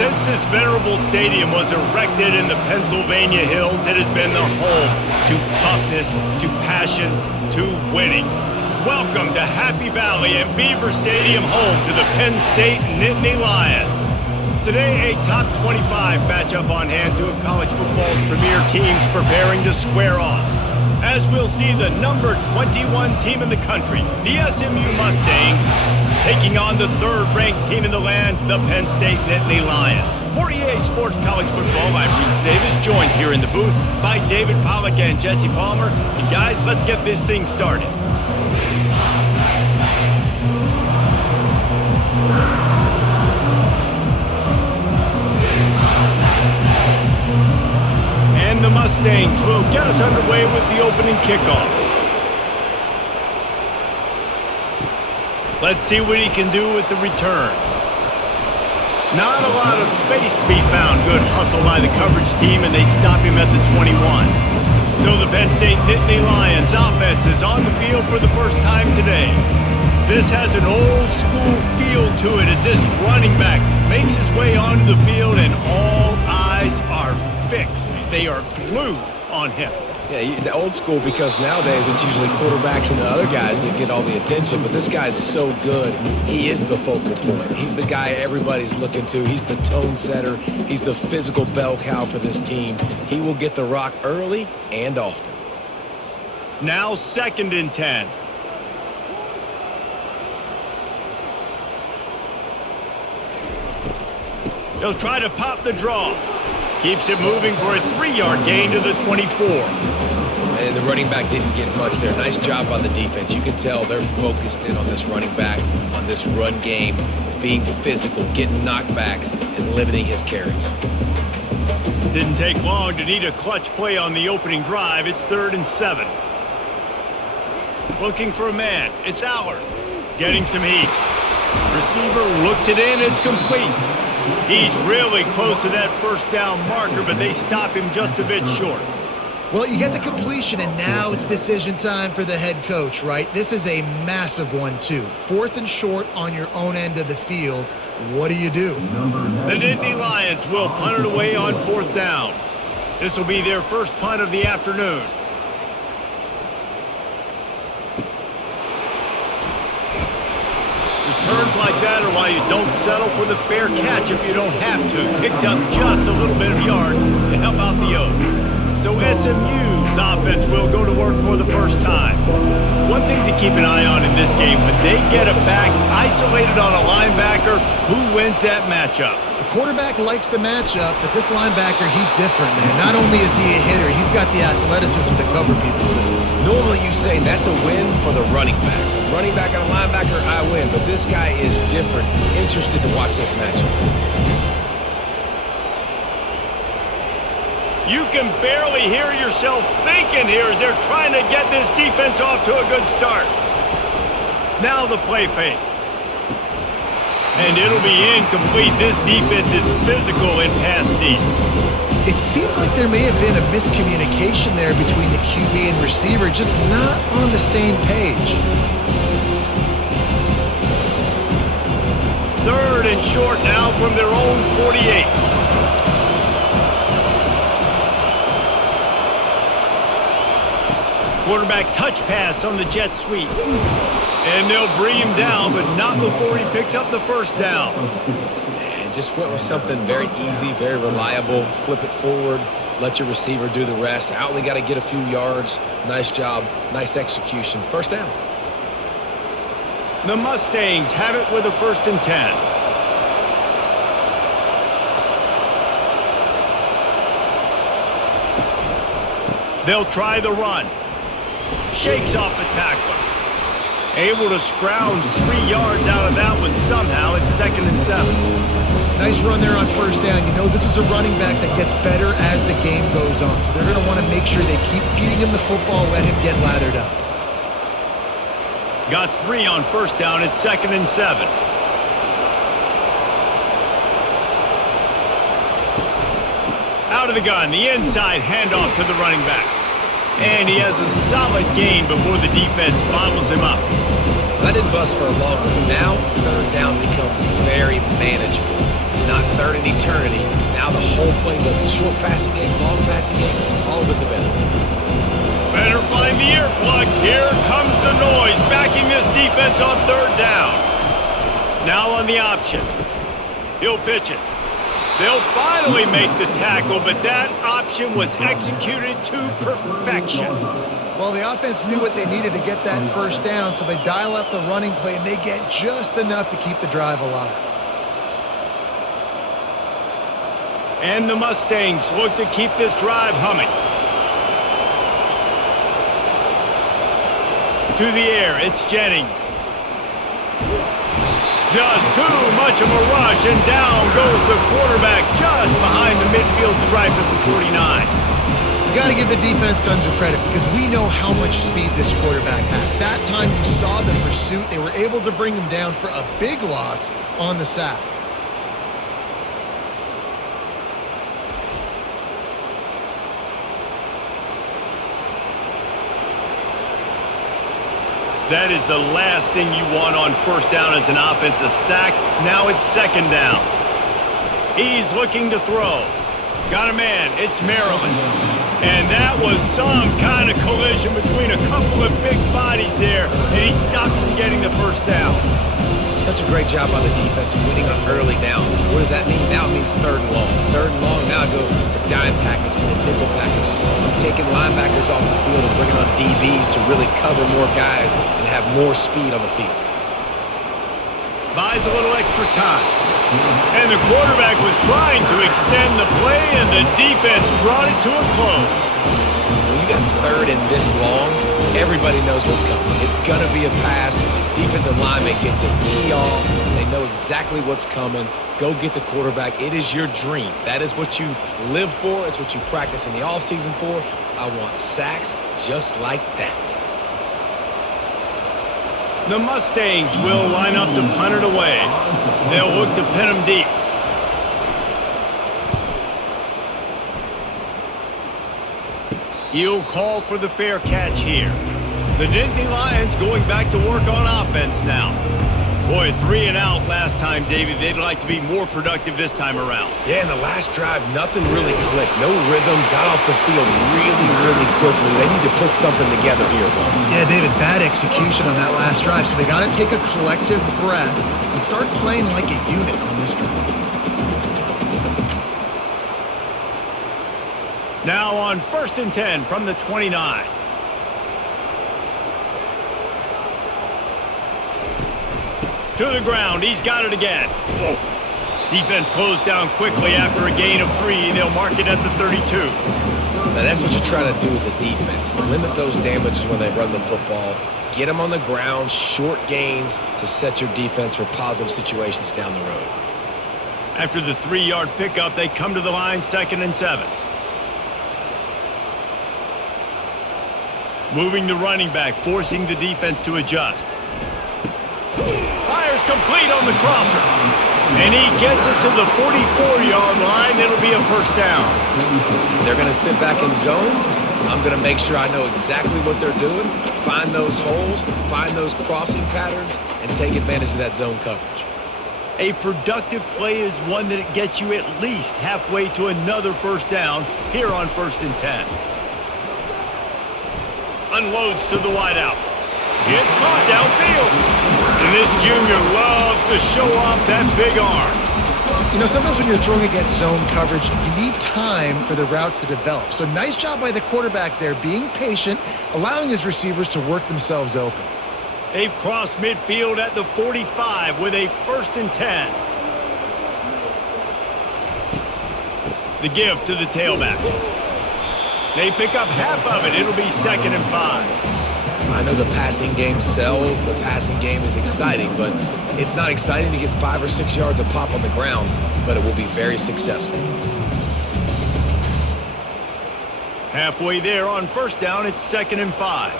Since this venerable stadium was erected in the Pennsylvania hills, it has been the home to toughness, to passion, to winning. Welcome to Happy Valley and Beaver Stadium, home to the Penn State Nittany Lions. Today, a top 25 matchup on hand, two of college football's premier teams preparing to square off. As we'll see the number 21 team in the country, the SMU Mustangs, taking on the third-ranked team in the land, the Penn State Nittany Lions. For EA Sports College Football, I'm Reese Davis, joined here in the booth by David Pollack and Jesse Palmer. And guys, let's get this thing started. And the Mustangs will get us underway with the opening kickoff. Let's see what he can do with the return. Not a lot of space to be found. Good hustle by the coverage team, and they stop him at the 21. So the Penn State Nittany Lions offense is on the field for the first time today. This has an old school feel to it as this running back makes his way onto the field, and all eyes are fixed. They are glued on him. Yeah, the old school, because nowadays it's usually quarterbacks and the other guys that get all the attention, but this guy's so good. He is the focal point. He's the guy everybody's looking to. He's the tone setter. He's the physical bell cow for this team. He will get the rock early and often. Now 2nd and 10. He'll try to pop the draw. Keeps it moving for a 3-yard gain to the 24. And the running back didn't get much there. Nice job by the defense. You can tell they're focused in on this running back, on this run game, being physical, getting knockbacks, and limiting his carries. Didn't take long to need a clutch play on the opening drive. It's 3rd and 7. Looking for a man. It's Aller. Getting some heat. Receiver looks it in. It's complete. He's really close to that first down marker, but they stop him just a bit short. Well, you get the completion, and now it's decision time for the head coach, right? This is a massive one, too. 4th and short on your own end of the field. What do you do? The Nittany Lions will punt it away on 4th down. This will be their first punt of the afternoon. Returns like that are why you don't settle for the fair catch if you don't have to. Picks up just a little bit of yards to help out the Oaks. So SMU's offense will go to work for the first time. One thing to keep an eye on in this game, when they get it back isolated on a linebacker, who wins that matchup? The quarterback likes the matchup, but this linebacker, he's different, man. Not only is he a hitter, he's got the athleticism to cover people, too. Normally you say that's a win for the running back. Running back and a linebacker, I win. But this guy is different. Interested to watch this matchup. You can barely hear yourself thinking here as they're trying to get this defense off to a good start. Now the play fake. And it'll be incomplete. This defense is physical in pass deep. It seemed like there may have been a miscommunication there between the QB and receiver, just not on the same page. 3rd and short now from their own 48. Quarterback touch pass on the jet sweep. And they'll bring him down, but not before he picks up the first down. And just went with something very easy, very reliable. Flip it forward, let your receiver do the rest. I only got to get a few yards. Nice job, nice execution. First down. The Mustangs have it with a 1st and 10. They'll try the run. Shakes off the tackler. Able to scrounge 3 yards out of that one somehow. It's 2nd and 7. Nice run there on 1st down. You know, this is a running back that gets better as the game goes on. So they're going to want to make sure they keep feeding him the football, let him get lathered up. Got 3 on 1st down. It's 2nd and 7. Out of the gun. The inside handoff to the running back. And he has a solid gain before the defense bottles him up. That didn't bust for a long one. Now, 3rd down becomes very manageable. It's not third in eternity. Now the whole playbook, short passing game, long passing game, all of it's available. Better find the earplugs. Here comes the noise, backing this defense on third down. Now on the option. He'll pitch it. They'll finally make the tackle, but that option was executed to perfection. Well, the offense knew what they needed to get that first down, so they dial up the running play, and they get just enough to keep the drive alive. And the Mustangs look to keep this drive humming. To the air, it's Jennings. Just too much of a rush, and down goes the quarterback just behind the midfield stripe at the 49. You got to give the defense tons of credit because we know how much speed this quarterback has. That time you saw the pursuit, they were able to bring him down for a big loss on the sack. That is the last thing you want on first down as an offensive sack. Now it's second down. He's looking to throw. Got a man. It's Maryland. And that was some kind of collision between a couple of big bodies there, and he stopped from getting the first down. Such a great job by the defense winning on early downs. What does that mean? Now it means third and long. Third and long, now go to dime packages, to nickel packages. I'm taking linebackers off the field and bringing on DBs to really cover more guys and have more speed on the field. Buys a little extra time. And the quarterback was trying to extend the play, and the defense brought it to a close. When you got third and this long, everybody knows what's coming. It's going to be a pass. Defensive linemen get to tee off. They know exactly what's coming. Go get the quarterback. It is your dream. That is what you live for. It's what you practice in the offseason for. I want sacks just like that. The Mustangs will line up to punt it away. They'll look to pin him deep. He'll call for the fair catch here. The Nittany Lions going back to work on offense now. Boy, 3 and out last time, David. They'd like to be more productive this time around. Yeah, in the last drive, nothing really clicked. No rhythm, got off the field really quickly. They need to put something together here, Paul. Yeah, David, bad execution on that last drive, so they got to take a collective breath and start playing like a unit on this drive. Now on 1st and 10 from the 29. To the ground. He's got it again. Defense closed down quickly after a gain of 3. They'll mark it at the 32. Now that's what you're trying to do as a defense. Limit those damages when they run the football. Get them on the ground, short gains to set your defense for positive situations down the road. After the 3-yard pickup, they come to the line 2nd and 7. Moving the running back, forcing the defense to adjust. Fires complete on the crosser. And he gets it to the 44-yard line. It'll be a first down. If they're going to sit back in zone, I'm going to make sure I know exactly what they're doing, find those holes, find those crossing patterns, and take advantage of that zone coverage. A productive play is one that gets you at least halfway to another first down here on 1st and 10. Unloads to the wideout. It's caught downfield. And this junior loves to show off that big arm. You know, sometimes when you're throwing against zone coverage, you need time for the routes to develop. So nice job by the quarterback there, being patient, allowing his receivers to work themselves open. They've crossed midfield at the 45 with a 1st and 10. The give to the tailback. They pick up half of it. It'll be 2nd and 5. I know the passing game sells, the passing game is exciting, but it's not exciting to get 5 or 6 yards of pop on the ground, but it will be very successful. Halfway there on first down, it's 2nd and 5.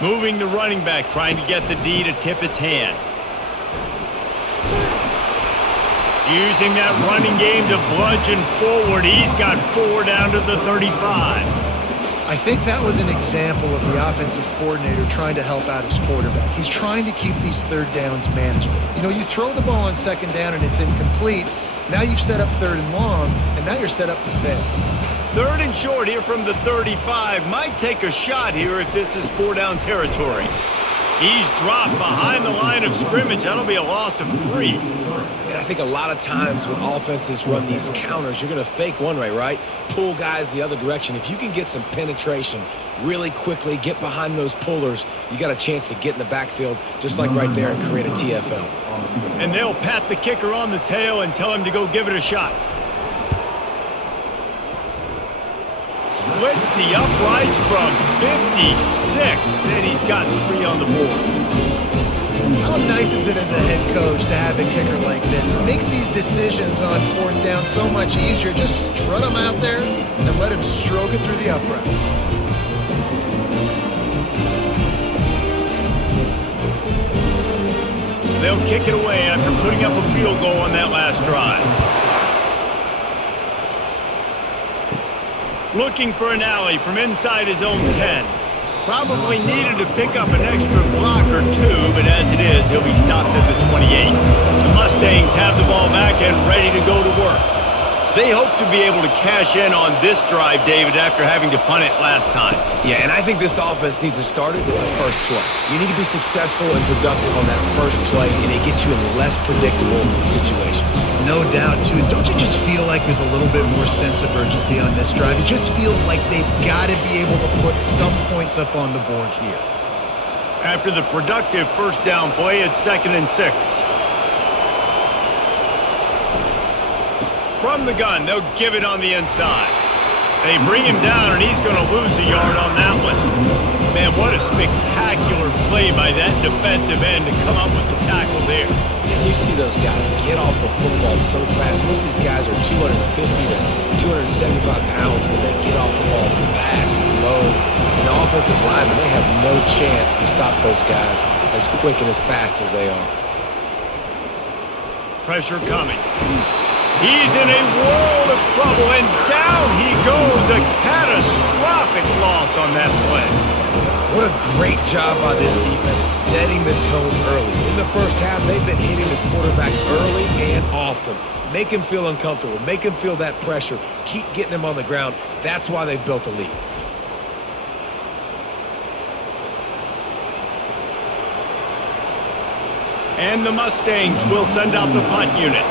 Moving the running back, trying to get the D to tip its hand. Using that running game to bludgeon forward. He's got 4 down to the 35. I think that was an example of the offensive coordinator trying to help out his quarterback. He's trying to keep these third downs manageable. You know, you throw the ball on second down and it's incomplete. Now you've set up third and long, and now you're set up to fail. Third and short here from the 35. Might take a shot here if this is 4-down territory. He's dropped behind the line of scrimmage. That'll be a loss of 3. And I think a lot of times when offenses run these counters, you're going to fake one way, right? Pull guys the other direction. If you can get some penetration really quickly, get behind those pullers, you got a chance to get in the backfield just like right there and create a TFL. And they'll pat the kicker on the tail and tell him to go give it a shot. Splits the uprights from 56, and he's got 3 on the board. How nice is it as a head coach to have a kicker like this? It makes these decisions on 4th down so much easier. Just strut him out there and let him stroke it through the uprights. They'll kick it away after putting up a field goal on that last drive. Looking for an alley from inside his own 10. Probably needed to pick up an extra block or 2, but as it is, he'll be stopped at the 28. The Mustangs have the ball back and ready to go to work. They hope to be able to cash in on this drive, David, after having to punt it last time. Yeah, and I think this offense needs to start it at the first play. You need to be successful and productive on that first play, and it gets you in less predictable situations. No doubt, too. Don't you just feel like there's a little bit more sense of urgency on this drive? It just feels like they've got to be able to put some points up on the board here. After the productive first down play, it's 2nd and 6. From the gun, they'll give it on the inside. They bring him down, and he's going to lose a yard on that one. Man, what a spectacular play by that defensive end to come up with the tackle there. And you see those guys get off the football so fast. Most of these guys are 250 to 275 pounds, but they get off the ball fast, low. And the offensive linemen, they have no chance to stop those guys as quick and as fast as they are. Pressure coming. He's in a world of trouble, and down he goes. A catastrophic loss on that play. What a great job by this defense setting the tone early. In the first half, they've been hitting the quarterback early and often. Make him feel uncomfortable. Make him feel that pressure. Keep getting him on the ground. That's why they've built a lead. And the Mustangs will send out the punt unit.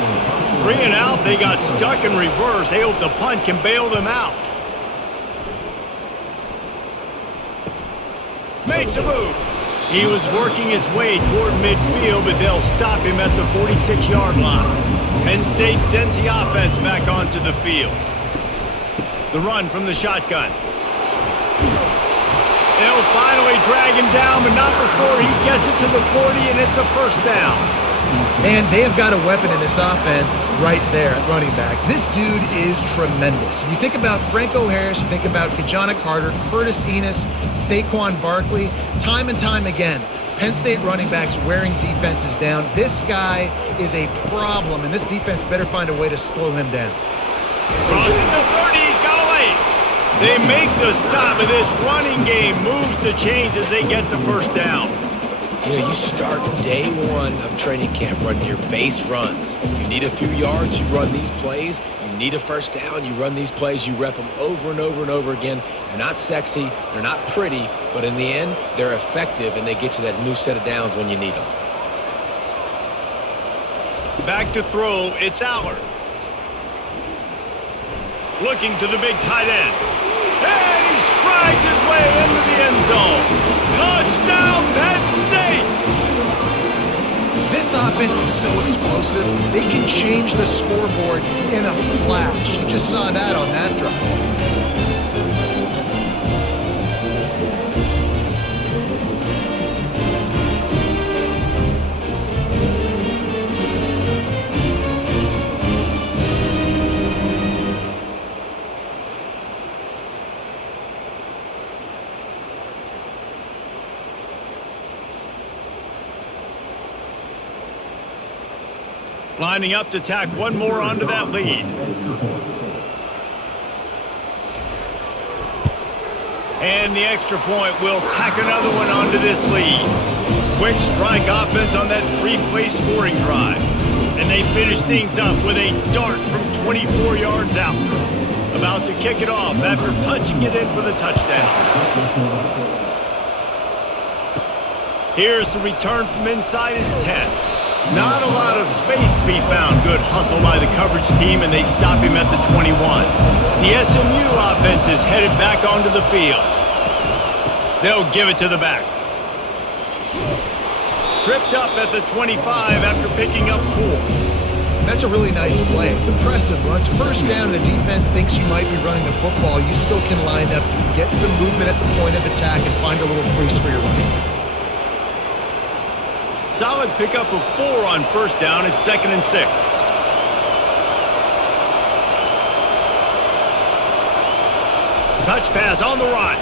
3 and out, they got stuck in reverse. They hope the punt can bail them out. Makes a move. He was working his way toward midfield, but they'll stop him at the 46-yard line. Penn State sends the offense back onto the field. The run from the shotgun. They'll finally drag him down, but not before he gets it to the 40, and it's a first down. Man, they have got a weapon in this offense right there at running back. This dude is tremendous. You think about Franco Harris, you think about Kajana Carter, Curtis Enos, Saquon Barkley, time and time again, Penn State running backs wearing defenses down. This guy is a problem, and this defense better find a way to slow him down. Crosses the 30, he's got away. They make the stop, but this running game moves the chains as they get the first down. You know, you start day one of training camp running your base runs. You need a few yards, you run these plays. You need a first down, you run these plays. You rep them over and over and over again. They're not sexy, they're not pretty, but in the end, they're effective, and they get you that new set of downs when you need them. Back to throw, it's Allard. Looking to the big tight end. And he strides his way into the end zone. Touchdown, Penn State! This offense is so explosive, they can change the scoreboard in a flash. You just saw that on that drive. Lining up to tack one more onto that lead. And the extra point will tack another one onto this lead. Quick strike offense on that three-play scoring drive. And they finish things up with a dart from 24 yards out. About to kick it off after punching it in for the touchdown. Here's the return from inside his 10. Not a lot of space to be found. Good hustle by the coverage team, and they stop him at the 21. The SMU offense is headed back onto the field. They'll give it to the back. Tripped up at the 25 after picking up 4. That's a really nice play. It's impressive. When it's first down and the defense thinks you might be running the football, you still can line up, get some movement at the point of attack, and find a little crease for your running back. Solid pickup of 4 on first down. It's 2nd and 6. Touch pass on the run.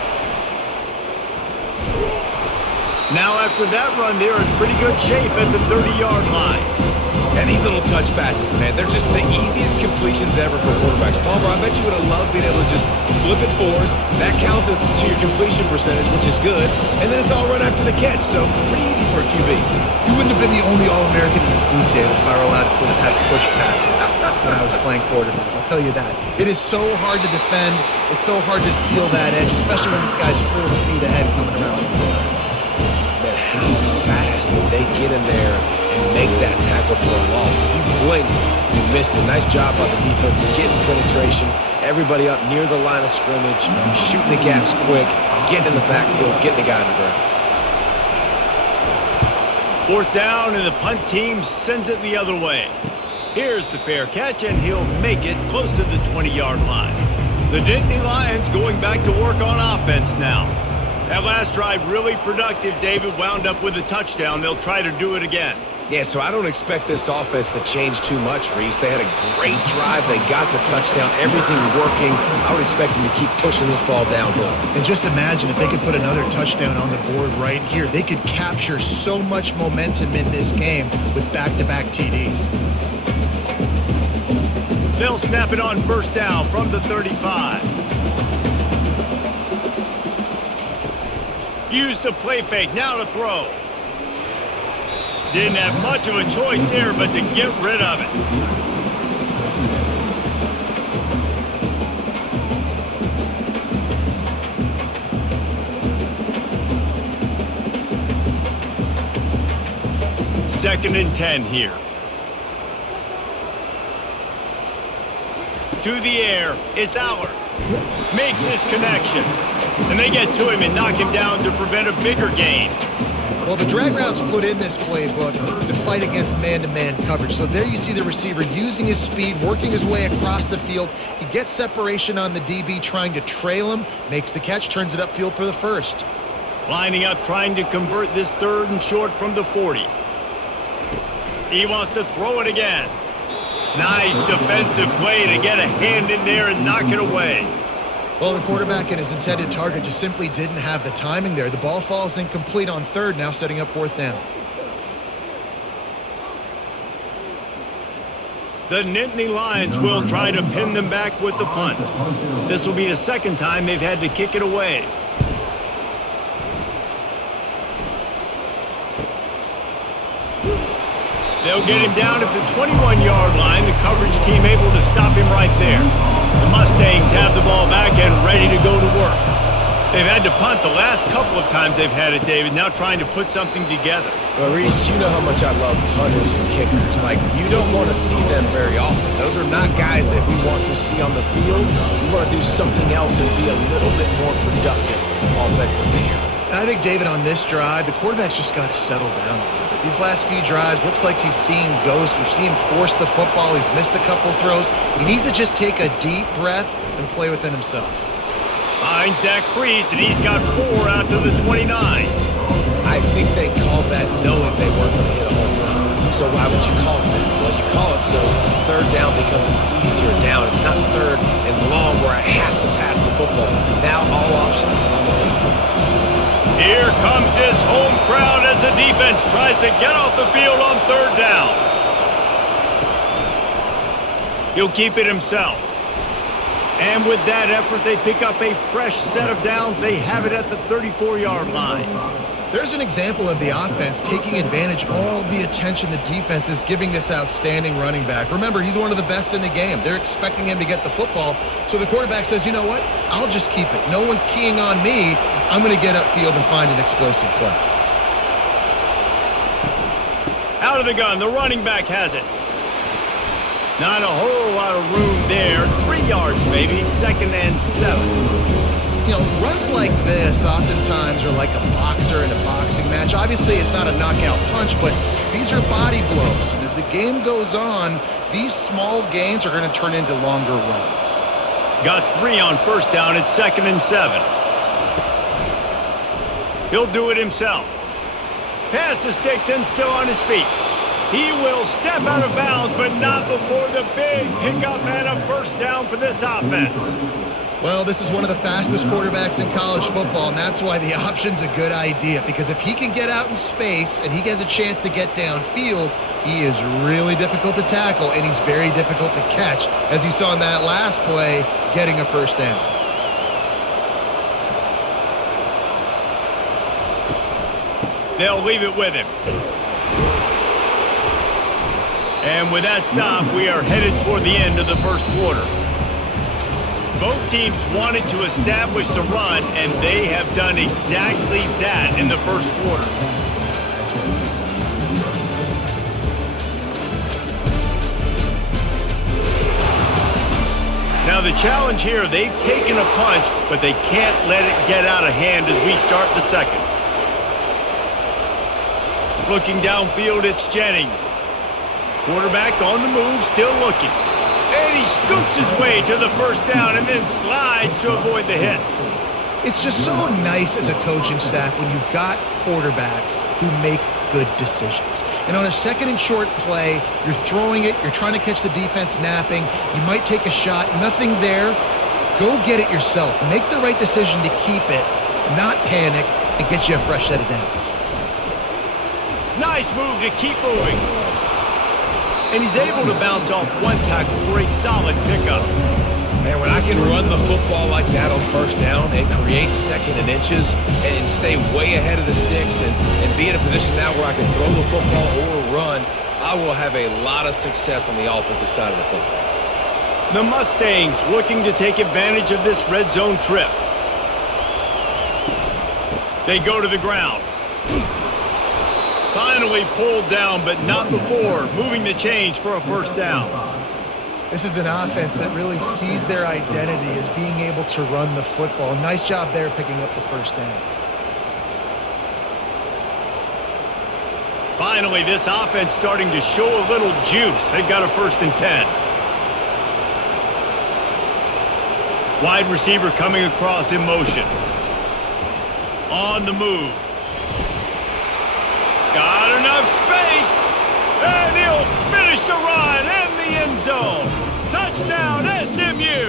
Now after that run, they're in pretty good shape at the 30-yard line. And these little touch passes, man, they're just the easiest completions ever for quarterbacks. Palmer, I bet you would have loved being able to just flip it forward. That counts as to your completion percentage, which is good. And then it's all run after the catch, so pretty easy for a QB. You wouldn't have been the only All-American in this booth, David, if I were allowed to have push passes when I was playing quarterback. I'll tell you that. It is so hard to defend. It's so hard to seal that edge, especially when this guy's full speed ahead coming around the inside. Man, how fast did they get in there and make that tackle for a loss? If you blinked, you missed it. Nice job by the defense getting penetration. Everybody up near the line of scrimmage, shooting the gaps quick, getting in the backfield, getting the guy on the ground. 4th down, and the punt team sends it the other way. Here's the fair catch, and he'll make it close to the 20-yard line. The Nittany Lions going back to work on offense now. That last drive really productive. David wound up with a touchdown. They'll try to do it again. Yeah, so I don't expect this offense to change too much, Reese. They had a great drive. They got the touchdown. Everything working. I would expect them to keep pushing this ball downhill. And just imagine if they could put another touchdown on the board right here. They could capture so much momentum in this game with back-to-back TDs. They'll snap it on first down from the 35. Use the play fake. Now to throw. Didn't have much of a choice there, but to get rid of it. Second and 10 here. To the air. It's Aller. Makes his connection. And they get to him and knock him down to prevent a bigger gain. Well, the drag routes put in this playbook to fight against man-to-man coverage. So there you see the receiver using his speed, working his way across the field. He gets separation on the DB, trying to trail him, makes the catch, turns it upfield for the first. Lining up, trying to convert this 3rd and short from the 40. He wants to throw it again. Nice defensive play to get a hand in there and knock it away. Well, the quarterback and his intended target just simply didn't have the timing there. The ball falls incomplete on 3rd, now setting up 4th down. The Nittany Lions will try to pin them back with the punt. This will be the 2nd time they've had to kick it away. They'll get him down at the 21-yard line. The coverage team able to stop him right there. The Mustangs have the ball back and ready to go to work. They've had to punt the last couple of times they've had it, David, now trying to put something together. Well, Reese, you know how much I love punters and kickers. Like, you don't want to see them very often. Those are not guys that we want to see on the field. We want to do something else and be a little bit more productive offensively here. And I think, David, on this drive, the quarterback's just got to settle down a little bit. These last few drives, looks like he's seeing ghosts. We've seen him force the football. He's missed a couple throws. He needs to just take a deep breath and play within himself. Finds that crease, and he's got 4 out to the 29. I think they called that knowing they weren't going to hit a home run. So why would you call it that? Well, you call it so 3rd down becomes an easier down. It's not 3rd and long where I have to pass the football. Now all options on the table. Here comes this home crowd as the defense tries to get off the field on 3rd down. He'll keep it himself. And with that effort, they pick up a fresh set of downs. They have it at the 34-yard line. There's an example of the offense taking advantage of all the attention the defense is giving this outstanding running back. Remember, he's one of the best in the game. They're expecting him to get the football. So the quarterback says, you know what? I'll just keep it. No one's keying on me. I'm going to get upfield and find an explosive play. Out of the gun, the running back has it. Not a whole lot of room there. 3 yards maybe, 2nd and 7. You know, runs like this oftentimes are like a boxer in a boxing match. Obviously, it's not a knockout punch, but these are body blows. And as the game goes on, these small gains are going to turn into longer runs. Got 3 on 1st down. It's 2nd and 7. He'll do it himself. Pass the sticks and still on his feet. He will step out of bounds, but not before the big pickup and a 1st down for this offense. Well, this is one of the fastest quarterbacks in college football, and that's why the option's a good idea. Because if he can get out in space and he has a chance to get downfield, he is really difficult to tackle, and he's very difficult to catch, as you saw in that last play, getting a 1st down. They'll leave it with him. And with that stop, we are headed toward the end of the 1st quarter. Both teams wanted to establish the run, and they have done exactly that in the 1st quarter. Now the challenge here, they've taken a punch, but they can't let it get out of hand as we start the 2nd. Looking downfield, it's Jennings. Quarterback on the move, still looking. And he scoots his way to the 1st down and then slides to avoid the hit. It's just so nice as a coaching staff when you've got quarterbacks who make good decisions. And on a 2nd and short play, you're throwing it, you're trying to catch the defense napping, you might take a shot, nothing there. Go get it yourself. Make the right decision to keep it, not panic, and get you a fresh set of downs. Nice move to keep moving. And he's able to bounce off one tackle for a solid pickup. Man, when I can run the football like that on 1st down and create 2nd and inches and stay way ahead of the sticks and be in a position now where I can throw the football or run, I will have a lot of success on the offensive side of the football. The Mustangs looking to take advantage of this red zone trip. They go to the ground. Finally pulled down, but not before moving the chains for a 1st down. This is an offense that really sees their identity as being able to run the football. Nice job there picking up the 1st down. Finally, this offense starting to show a little juice. They've got a 1st and 10. Wide receiver coming across in motion. On the move. Got enough space, and he'll finish the run and the end zone. Touchdown, SMU!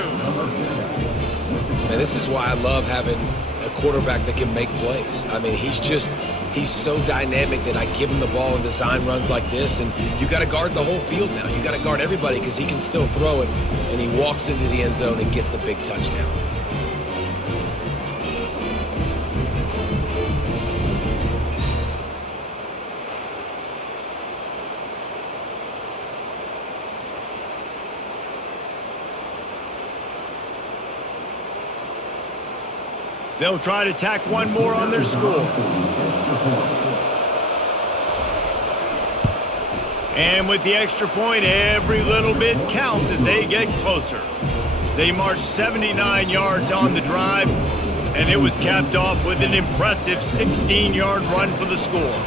And this is why I love having a quarterback that can make plays. I mean, he's so dynamic that I give him the ball and design runs like this, and you got to guard the whole field now. You got to guard everybody because he can still throw it, and he walks into the end zone and gets the big touchdown. They'll try to tack one more on their score. And with the extra point, every little bit counts as they get closer. They marched 79 yards on the drive, and it was capped off with an impressive 16-yard run for the score.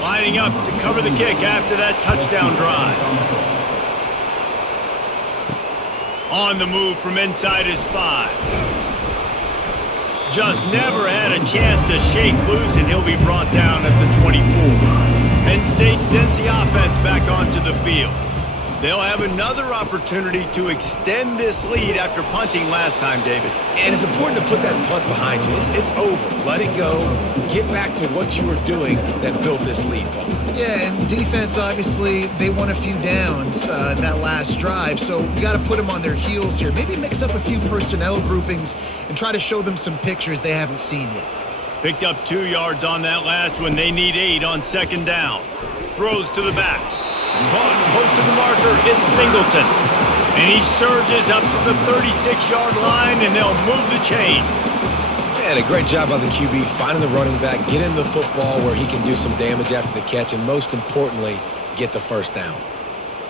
Lining up to cover the kick after that touchdown drive. On the move from inside his 5. Just never had a chance to shake loose, and he'll be brought down at the 24. Penn State sends the offense back onto the field. They'll have another opportunity to extend this lead after punting last time, David. And it's important to put that punt behind you. It's over. Let it go. Get back to what you were doing that built this lead, Paul. Yeah, and defense, obviously, they won a few downs in that last drive, so you got to put them on their heels here. Maybe mix up a few personnel groupings and try to show them some pictures they haven't seen yet. Picked up 2 yards on that last one. They need 8 on second down. Throws to the back. Caught close to the marker. It's Singleton. And he surges up to the 36-yard line, and they'll move the chain. And a great job by the QB finding the running back, get him the football where he can do some damage after the catch, and most importantly, get the first down.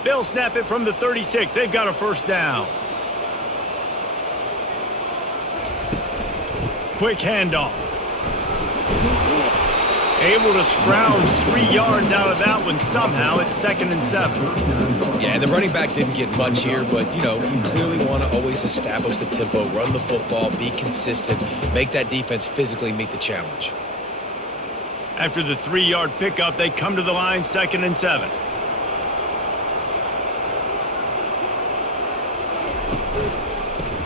They'll snap it from the 36. They've got a first down. Quick handoff. Able to scrounge 3 yards out of that one somehow. It's 2nd and 7. Yeah, the running back didn't get much here, but, you clearly want to always establish the tempo, run the football, be consistent, make that defense physically meet the challenge. After the 3-yard pickup, they come to the line, 2nd and 7.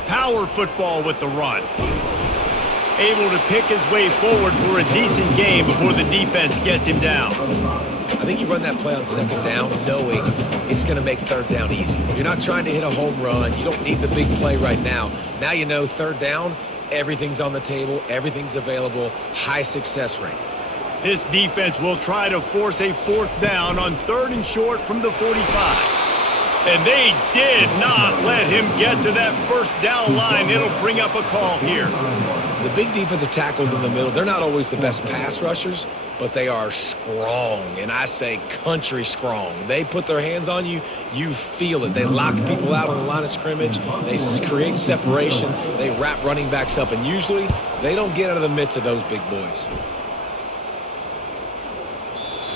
Power football with the run. Able to pick his way forward for a decent game before the defense gets him down. I think you run that play on second down knowing it's going to make third down easy. You're not trying to hit a home run. You don't need the big play right now. Now you know third down, everything's on the table, everything's available, high success rate. This defense will try to force a 4th down on 3rd and short from the 45. And they did not let him get to that first down line. It'll bring up a call here. The big defensive tackles in the middle, they're not always the best pass rushers, but they are strong, and I say country strong. They put their hands on you, you feel it. They lock people out on the line of scrimmage. They create separation. They wrap running backs up, and usually they don't get out of the midst of those big boys.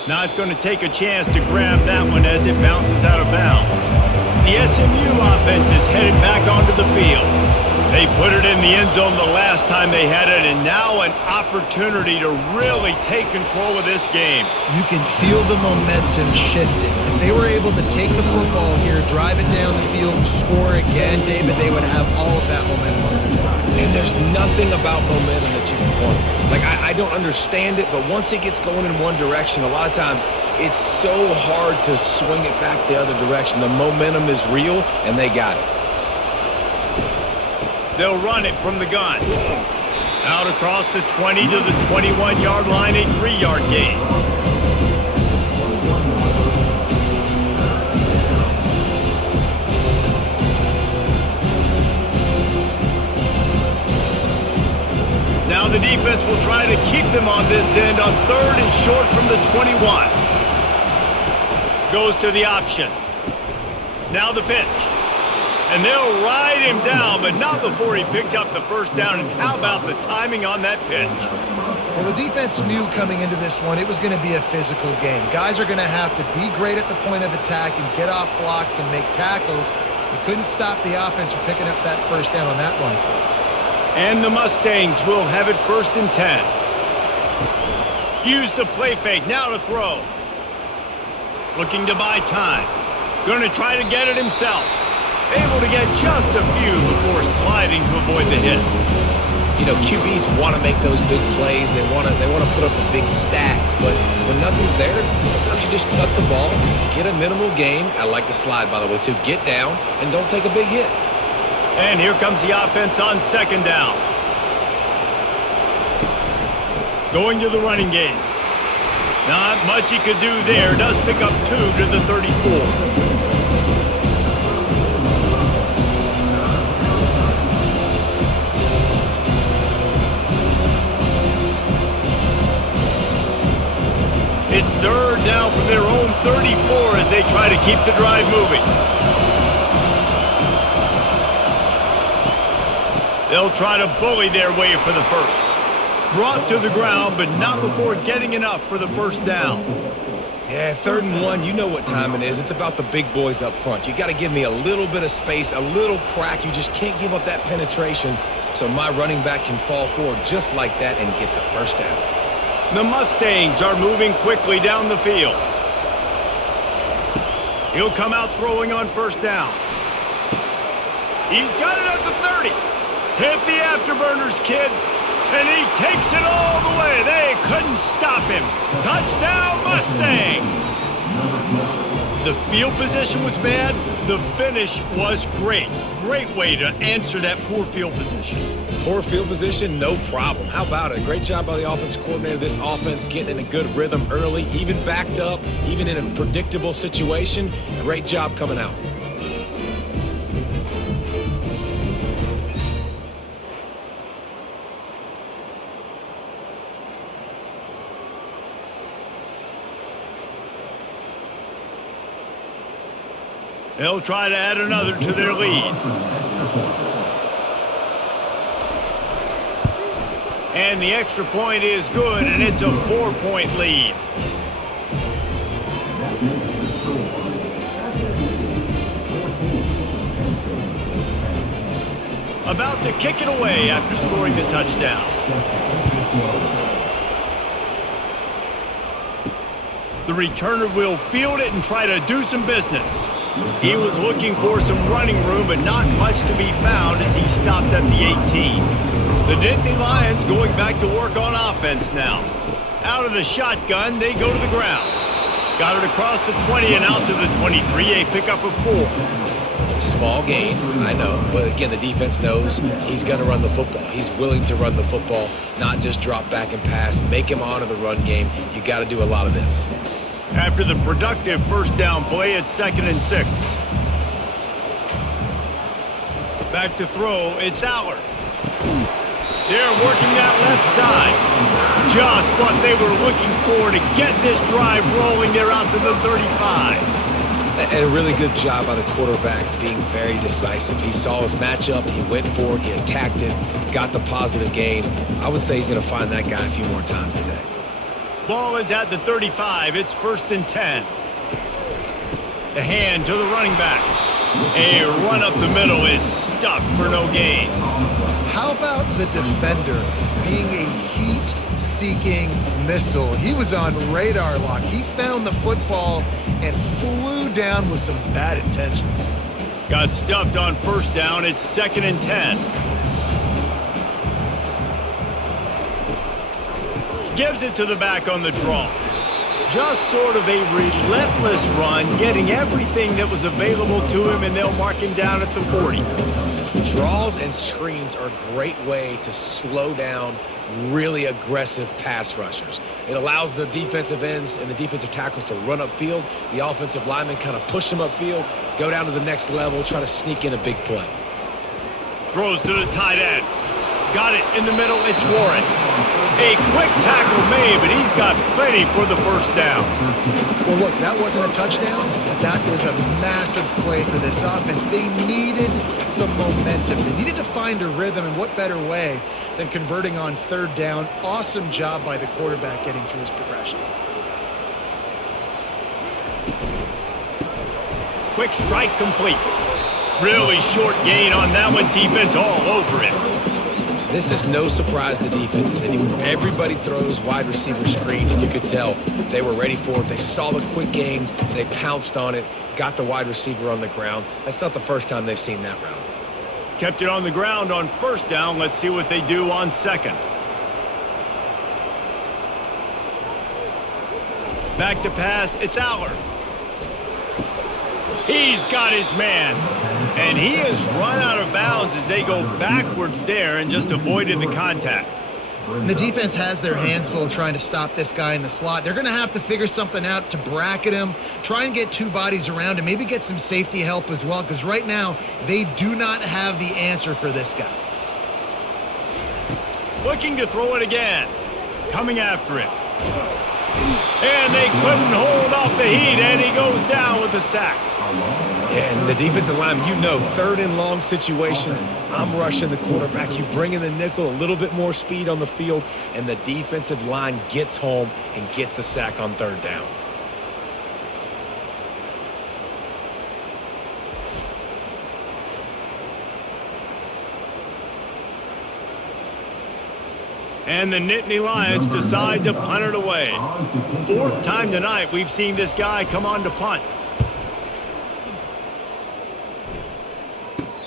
Not going to take a chance to grab that one as it bounces out of bounds. The SMU offense is headed back onto the field. They put it in the end zone the last time they had it, and now an opportunity to really take control of this game. You can feel the momentum shifting. If they were able to take the football here, drive it down the field, and score again, David, they would have all of that momentum on their side. And there's nothing about momentum that you can quantify. Like, I don't understand it, but once it gets going in one direction, a lot of times it's so hard to swing it back the other direction. The momentum is real, and they got it. They'll run it from the gun. Out across the 20 to the 21-yard line, a 3-yard gain. Now the defense will try to keep them on this end on 3rd and short from the 21. Goes to the option. Now the pitch. And they'll ride him down, but not before he picked up the first down. And how about the timing on that pitch? Well, the defense knew coming into this one it was going to be a physical game. Guys are going to have to be great at the point of attack and get off blocks and make tackles. They couldn't stop the offense from picking up that first down on that run play. And the Mustangs will have it 1st and 10. Use the play fake, now to throw. Looking to buy time. Going to try to get it himself. Able to get just a few before sliding to avoid the hits. QBs want to make those big plays. They want to put up the big stats, but when nothing's there, sometimes you just tuck the ball, get a minimal gain. I like the slide, by the way, too. Get down and don't take a big hit. And here comes the offense on 2nd down. Going to the running game. Not much he could do there. Does pick up 2 to the 34. It's 3rd down from their own 34 as they try to keep the drive moving. They'll try to bully their way for the first. Brought to the ground, but not before getting enough for the first down. Yeah, 3rd and 1, you know what time it is. It's about the big boys up front. You got to give me a little bit of space, a little crack. You just can't give up that penetration so my running back can fall forward just like that and get the first down. The Mustangs are moving quickly down the field. He'll come out throwing on first down. He's got it at the 30. Hit the afterburners, kid. And he takes it all the way. They couldn't stop him. Touchdown, Mustangs. The field position was bad. The finish was great. Great way to answer that poor field position. Poor field position, no problem. How about it? Great job by the offensive coordinator. This offense getting in a good rhythm early, even backed up, even in a predictable situation. Great job coming out. They'll try to add another to their lead. And the extra point is good, and it's a 4-point lead. About to kick it away after scoring the touchdown. The returner will field it and try to do some business. He was looking for some running room, but not much to be found as he stopped at the 18. The Nittany Lions going back to work on offense now. Out of the shotgun, they go to the ground. Got it across the 20 and out to the 23, a pickup of 4. Small gain, I know, but again, the defense knows he's going to run the football. He's willing to run the football, not just drop back and pass, make him honor the run game. You got to do a lot of this. After the productive first down play, it's 2nd and 6. Back to throw, it's Aller. They're working that left side. Just what they were looking for to get this drive rolling. They're out to the 35. And a really good job by the quarterback being very decisive. He saw his matchup, he went for it, he attacked it, got the positive gain. I would say he's going to find that guy a few more times today. Ball is at the 35. It's 1st and 10. The hand to the running back. A run up the middle is stuffed for no gain. How about the defender being a heat-seeking missile? He was on radar lock. He found the football and flew down with some bad intentions. Got stuffed on first down. It's 2nd and 10. Gives it to the back on the draw. Just sort of a relentless run, getting everything that was available to him, and they'll mark him down at the 40. Draws and screens are a great way to slow down really aggressive pass rushers. It allows the defensive ends and the defensive tackles to run upfield. The offensive linemen kind of push them upfield, go down to the next level, try to sneak in a big play. Throws to the tight end. Got it in the middle. It's Warren. A quick tackle made, but he's got plenty for the first down. Well, look, that wasn't a touchdown, but that was a massive play for this offense. They needed some momentum. They needed to find a rhythm, and what better way than converting on 3rd down. Awesome job by the quarterback getting through his progression. Quick strike complete. Really short gain on that one. Defense all over it. This is no surprise to defenses anymore. Everybody throws wide receiver screens, and you could tell they were ready for it. They saw the quick game. They pounced on it, got the wide receiver on the ground. That's not the first time they've seen that route. Kept it on the ground on first down. Let's see what they do on 2nd. Back to pass. It's Aller. He's got his man. And he has run out of bounds as they go backwards there and just avoided the contact. And the defense has their hands full trying to stop this guy in the slot. They're going to have to figure something out to bracket him, try and get 2 bodies around him, maybe get some safety help as well, because right now they do not have the answer for this guy. Looking to throw it again. Coming after it. And they couldn't hold off the heat, and he goes down with a sack. And the defensive line, you know, 3rd and long situations, I'm rushing the quarterback. You bring in the nickel, a little bit more speed on the field, and the defensive line gets home and gets the sack on 3rd down. And the Nittany Lions decide to punt it away. 4th time tonight we've seen this guy come on to punt.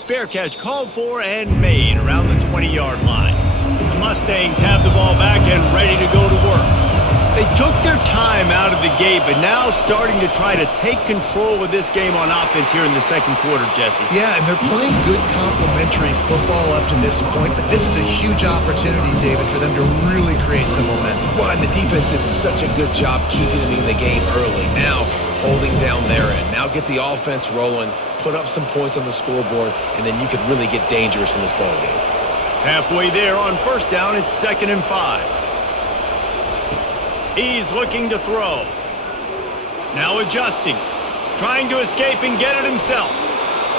Fair catch called for and made around the 20-yard line. The Mustangs have the ball back and ready to go to work. They took their time out of the gate, but now starting to try to take control of this game on offense here in the second quarter, Jesse. Yeah, and they're playing good complementary football up to this point, but this is a huge opportunity, David, for them to really create some momentum. Well, and the defense did such a good job keeping them in the game early. Now, holding down their end. Now get the offense rolling, put up some points on the scoreboard, and then you could really get dangerous in this ball game. Halfway there on first down, it's 2nd and 5. He's looking to throw. Now adjusting. Trying to escape and get it himself.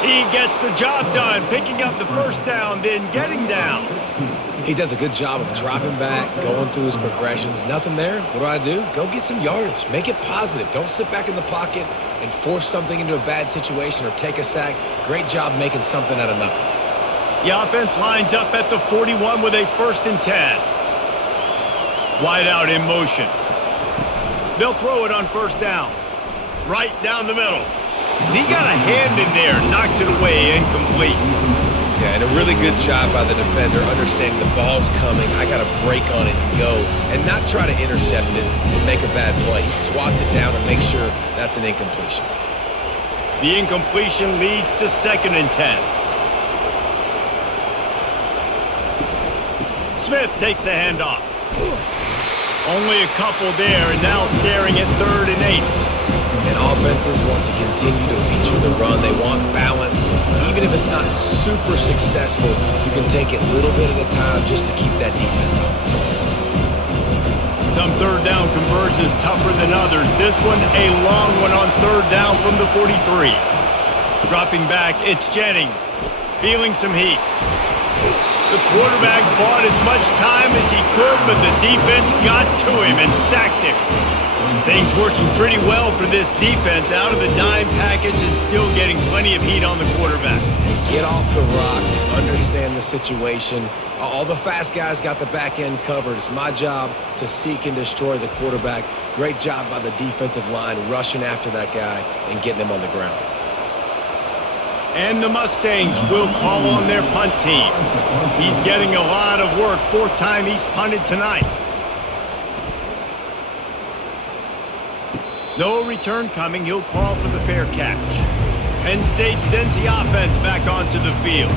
He gets the job done, picking up the first down, then getting down. He does a good job of dropping back, going through his progressions. Nothing there. What do? Go get some yardage. Make it positive. Don't sit back in the pocket and force something into a bad situation or take a sack. Great job making something out of nothing. The offense lines up at the 41 with a 1st and 10. Wide out in motion. They'll throw it on first down. Right down the middle. He got a hand in there, knocks it away, incomplete. Yeah, and a really good job by the defender understanding the ball's coming. I got to break on it and go, and not try to intercept it and make a bad play. He swats it down and makes sure that's an incompletion. The incompletion leads to 2nd and 10. Smith takes the handoff. Only a couple there, and now staring at 3rd and 8. And offenses want to continue to feature the run. They want balance. Even if it's not super successful, you can take it a little bit at a time just to keep that defense honest. Some 3rd down conversions tougher than others. This one, a long one on 3rd down from the 43. Dropping back, it's Jennings. Feeling some heat. The quarterback bought as much time as he could, but the defense got to him and sacked him. Things working pretty well for this defense, out of the dime package and still getting plenty of heat on the quarterback. Get off the rock, understand the situation. All the fast guys got the back end covered. It's my job to seek and destroy the quarterback. Great job by the defensive line rushing after that guy and getting him on the ground. And the Mustangs will call on their punt team. He's getting a lot of work. 4th time he's punted tonight. No return coming. He'll call for the fair catch. Penn State sends the offense back onto the field.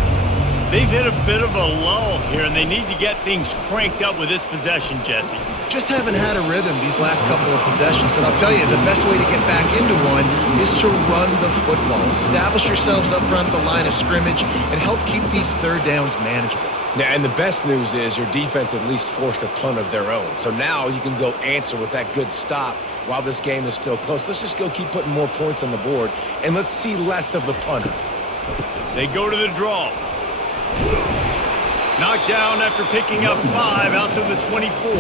They've hit a bit of a lull here, and they need to get things cranked up with this possession, Jesse. Just haven't had a rhythm these last couple of possessions, but I'll tell you, the best way to get back into one is to run the football. Establish yourselves up front at the line of scrimmage and help keep these 3rd downs manageable. Yeah, and the best news is your defense at least forced a punt of their own. So now you can go answer with that good stop while this game is still close. Let's just go keep putting more points on the board, and let's see less of the punter. They go to the draw. Knocked down after picking up 5 out to the 24.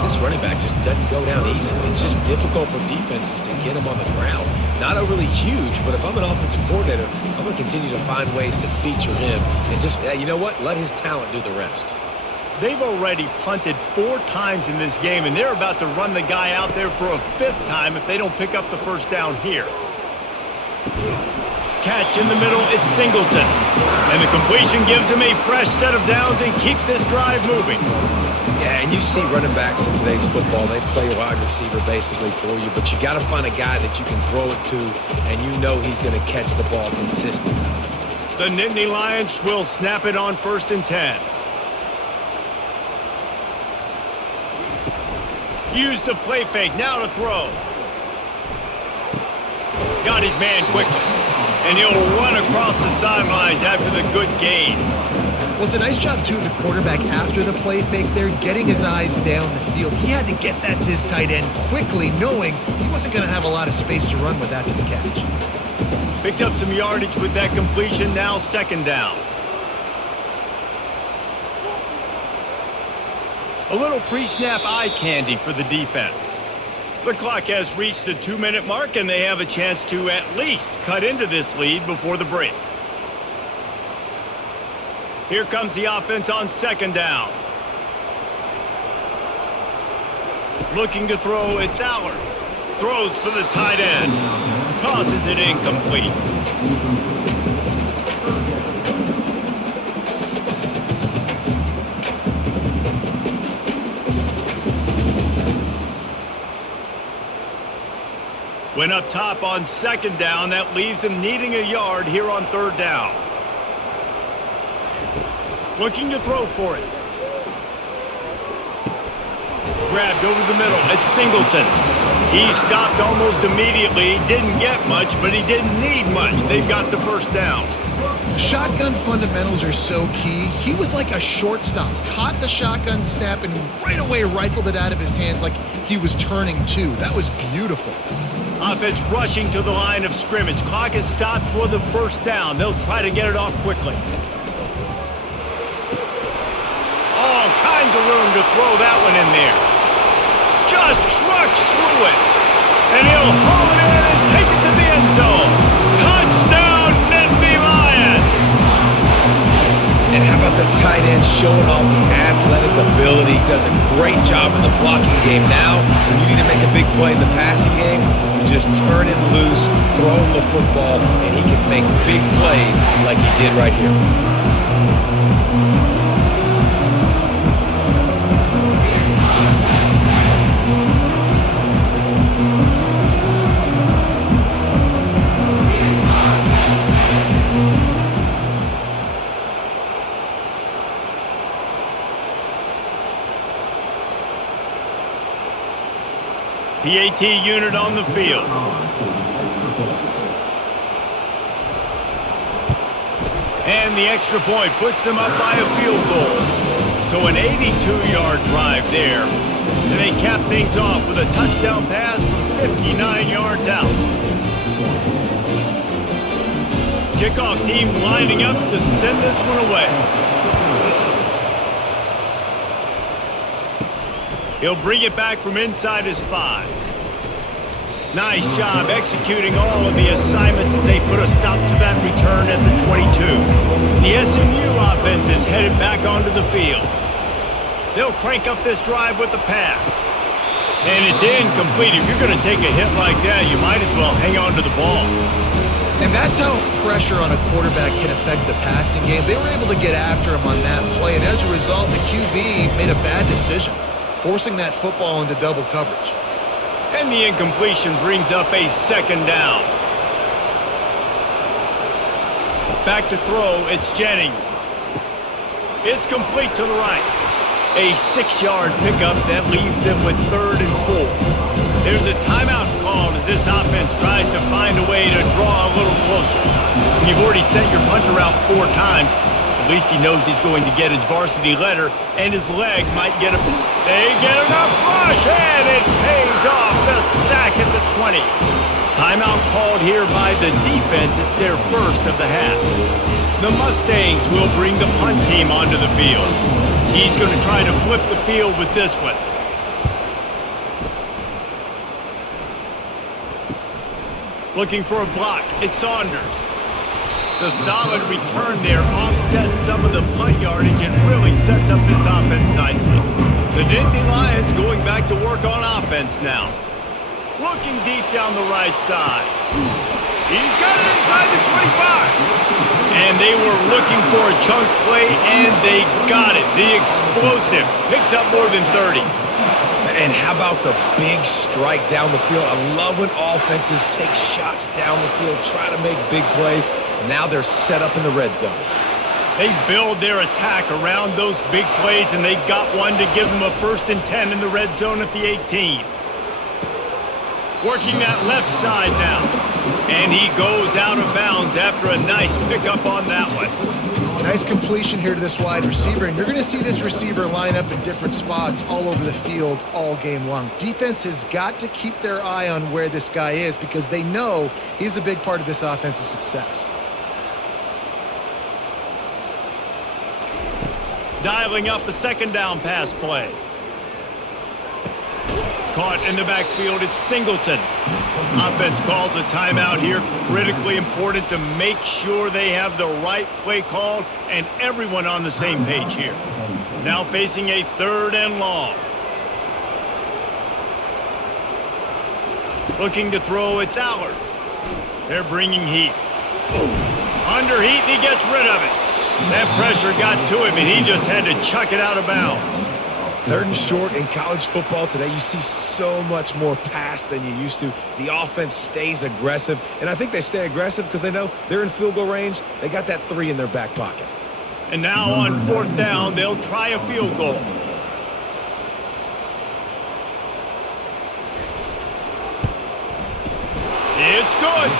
This running back just doesn't go down easily. It's just difficult for defenses to get him on the ground. Not overly huge, but if I'm an offensive coordinator, I'm going to continue to find ways to feature him and just, you know what, let his talent do the rest. They've already punted 4 times in this game, and they're about to run the guy out there for a 5th time if they don't pick up the first down here. Catch in the middle, it's Singleton. And the completion gives him a fresh set of downs and keeps this drive moving. Yeah, and you see running backs in today's football, they play wide receiver basically for you, but you got to find a guy that you can throw it to, and you know he's going to catch the ball consistently. The Nittany Lions will snap it on 1st and 10. Use the play fake, now to throw. Got his man quickly. And he'll run across the sidelines after the good gain. Well, it's a nice job, too, of the quarterback after the play fake there, getting his eyes down the field. He had to get that to his tight end quickly, knowing he wasn't going to have a lot of space to run with after the catch. Picked up some yardage with that completion, now 2nd down. A little pre-snap eye candy for the defense. The clock has reached the 2-minute mark, and they have a chance to at least cut into this lead before the break. Here comes the offense on 2nd down. Looking to throw, it's Allard. Throws for the tight end. Tosses it incomplete. Went up top on second down. That leaves him needing a yard here on third down. Looking to throw for it. Grabbed over the middle. It's Singleton. He stopped almost immediately. Didn't get much, but he didn't need much. They've got the first down. Shotgun fundamentals are so key. He was like a shortstop. Caught the shotgun snap and right away rifled it out of his hands like he was turning two. That was beautiful. Offense rushing to the line of scrimmage. Clock is stopped for the first down. They'll try to get it off quickly. All kinds of room to throw that one in there. Just trucks through it. And he'll haul it in and take it to the end zone. Touchdown, Nittany Lions! And how about the tight end showing off the athletic ability? Does a great job in the blocking game. Now, when you need to make a big play in the passing game, you just turn him loose, throw him the football, and he can make big plays like he did right here. The AT unit on the field. And the extra point puts them up by a field goal. So an 82-yard drive there. And they cap things off with a touchdown pass from 59 yards out. Kickoff team lining up to send this one away. He'll bring it back from inside his 5. Nice job executing all of the assignments as they put a stop to that return at the 22. The SMU offense is headed back onto the field. They'll crank up this drive with the pass. And it's incomplete. If you're going to take a hit like that, you might as well hang on to the ball. And that's how pressure on a quarterback can affect the passing game. They were able to get after him on that play, and as a result, the QB made a bad decision, forcing that football into double coverage. And the incompletion brings up a second down. Back to throw, it's Jennings. It's complete to the right. A 6-yard pickup that leaves them with 3rd and 4. There's a timeout called as this offense tries to find a way to draw a little closer. When you've already sent your punter out 4 times, at least he knows he's going to get his varsity letter, and his leg might get a... They get enough rush, and it pays off. The sack at the 20. Timeout called here by the defense. It's their first of the half. The Mustangs will bring the punt team onto the field. He's going to try to flip the field with this one. Looking for a block. It's Saunders. The solid return there offsets some of the punt yardage and really sets up this offense nicely. The Nittany Lions going back to work on offense now. Looking deep down the right side. He's got it inside the 25. And they were looking for a chunk play, and they got it. The explosive picks up more than 30. And how about the big strike down the field? I love when offenses take shots down the field, try to make big plays. Now they're set up in the red zone. They build their attack around those big plays, and they got one to give them a 1st and 10 in the red zone at the 18. Working that left side now. And he goes out of bounds after a nice pickup on that one. Nice completion here to this wide receiver, and you're going to see this receiver line up in different spots all over the field all game long. Defense has got to keep their eye on where this guy is because they know he's a big part of this offense's success. Dialing up a 2nd down pass play. Caught in the backfield, it's Singleton. Offense calls a timeout here. Critically important to make sure they have the right play called and everyone on the same page here. Now facing a 3rd and long. Looking to throw, it's Allard. They're bringing heat. Under heat, and he gets rid of it. That pressure got to him, and he just had to chuck it out of bounds. 3rd and short in college football today, you see so much more pass than you used to. The offense stays aggressive, and I think they stay aggressive because they know they're in field goal range. They got that 3 in their back pocket. And now on 4th down, they'll try a field goal. It's good.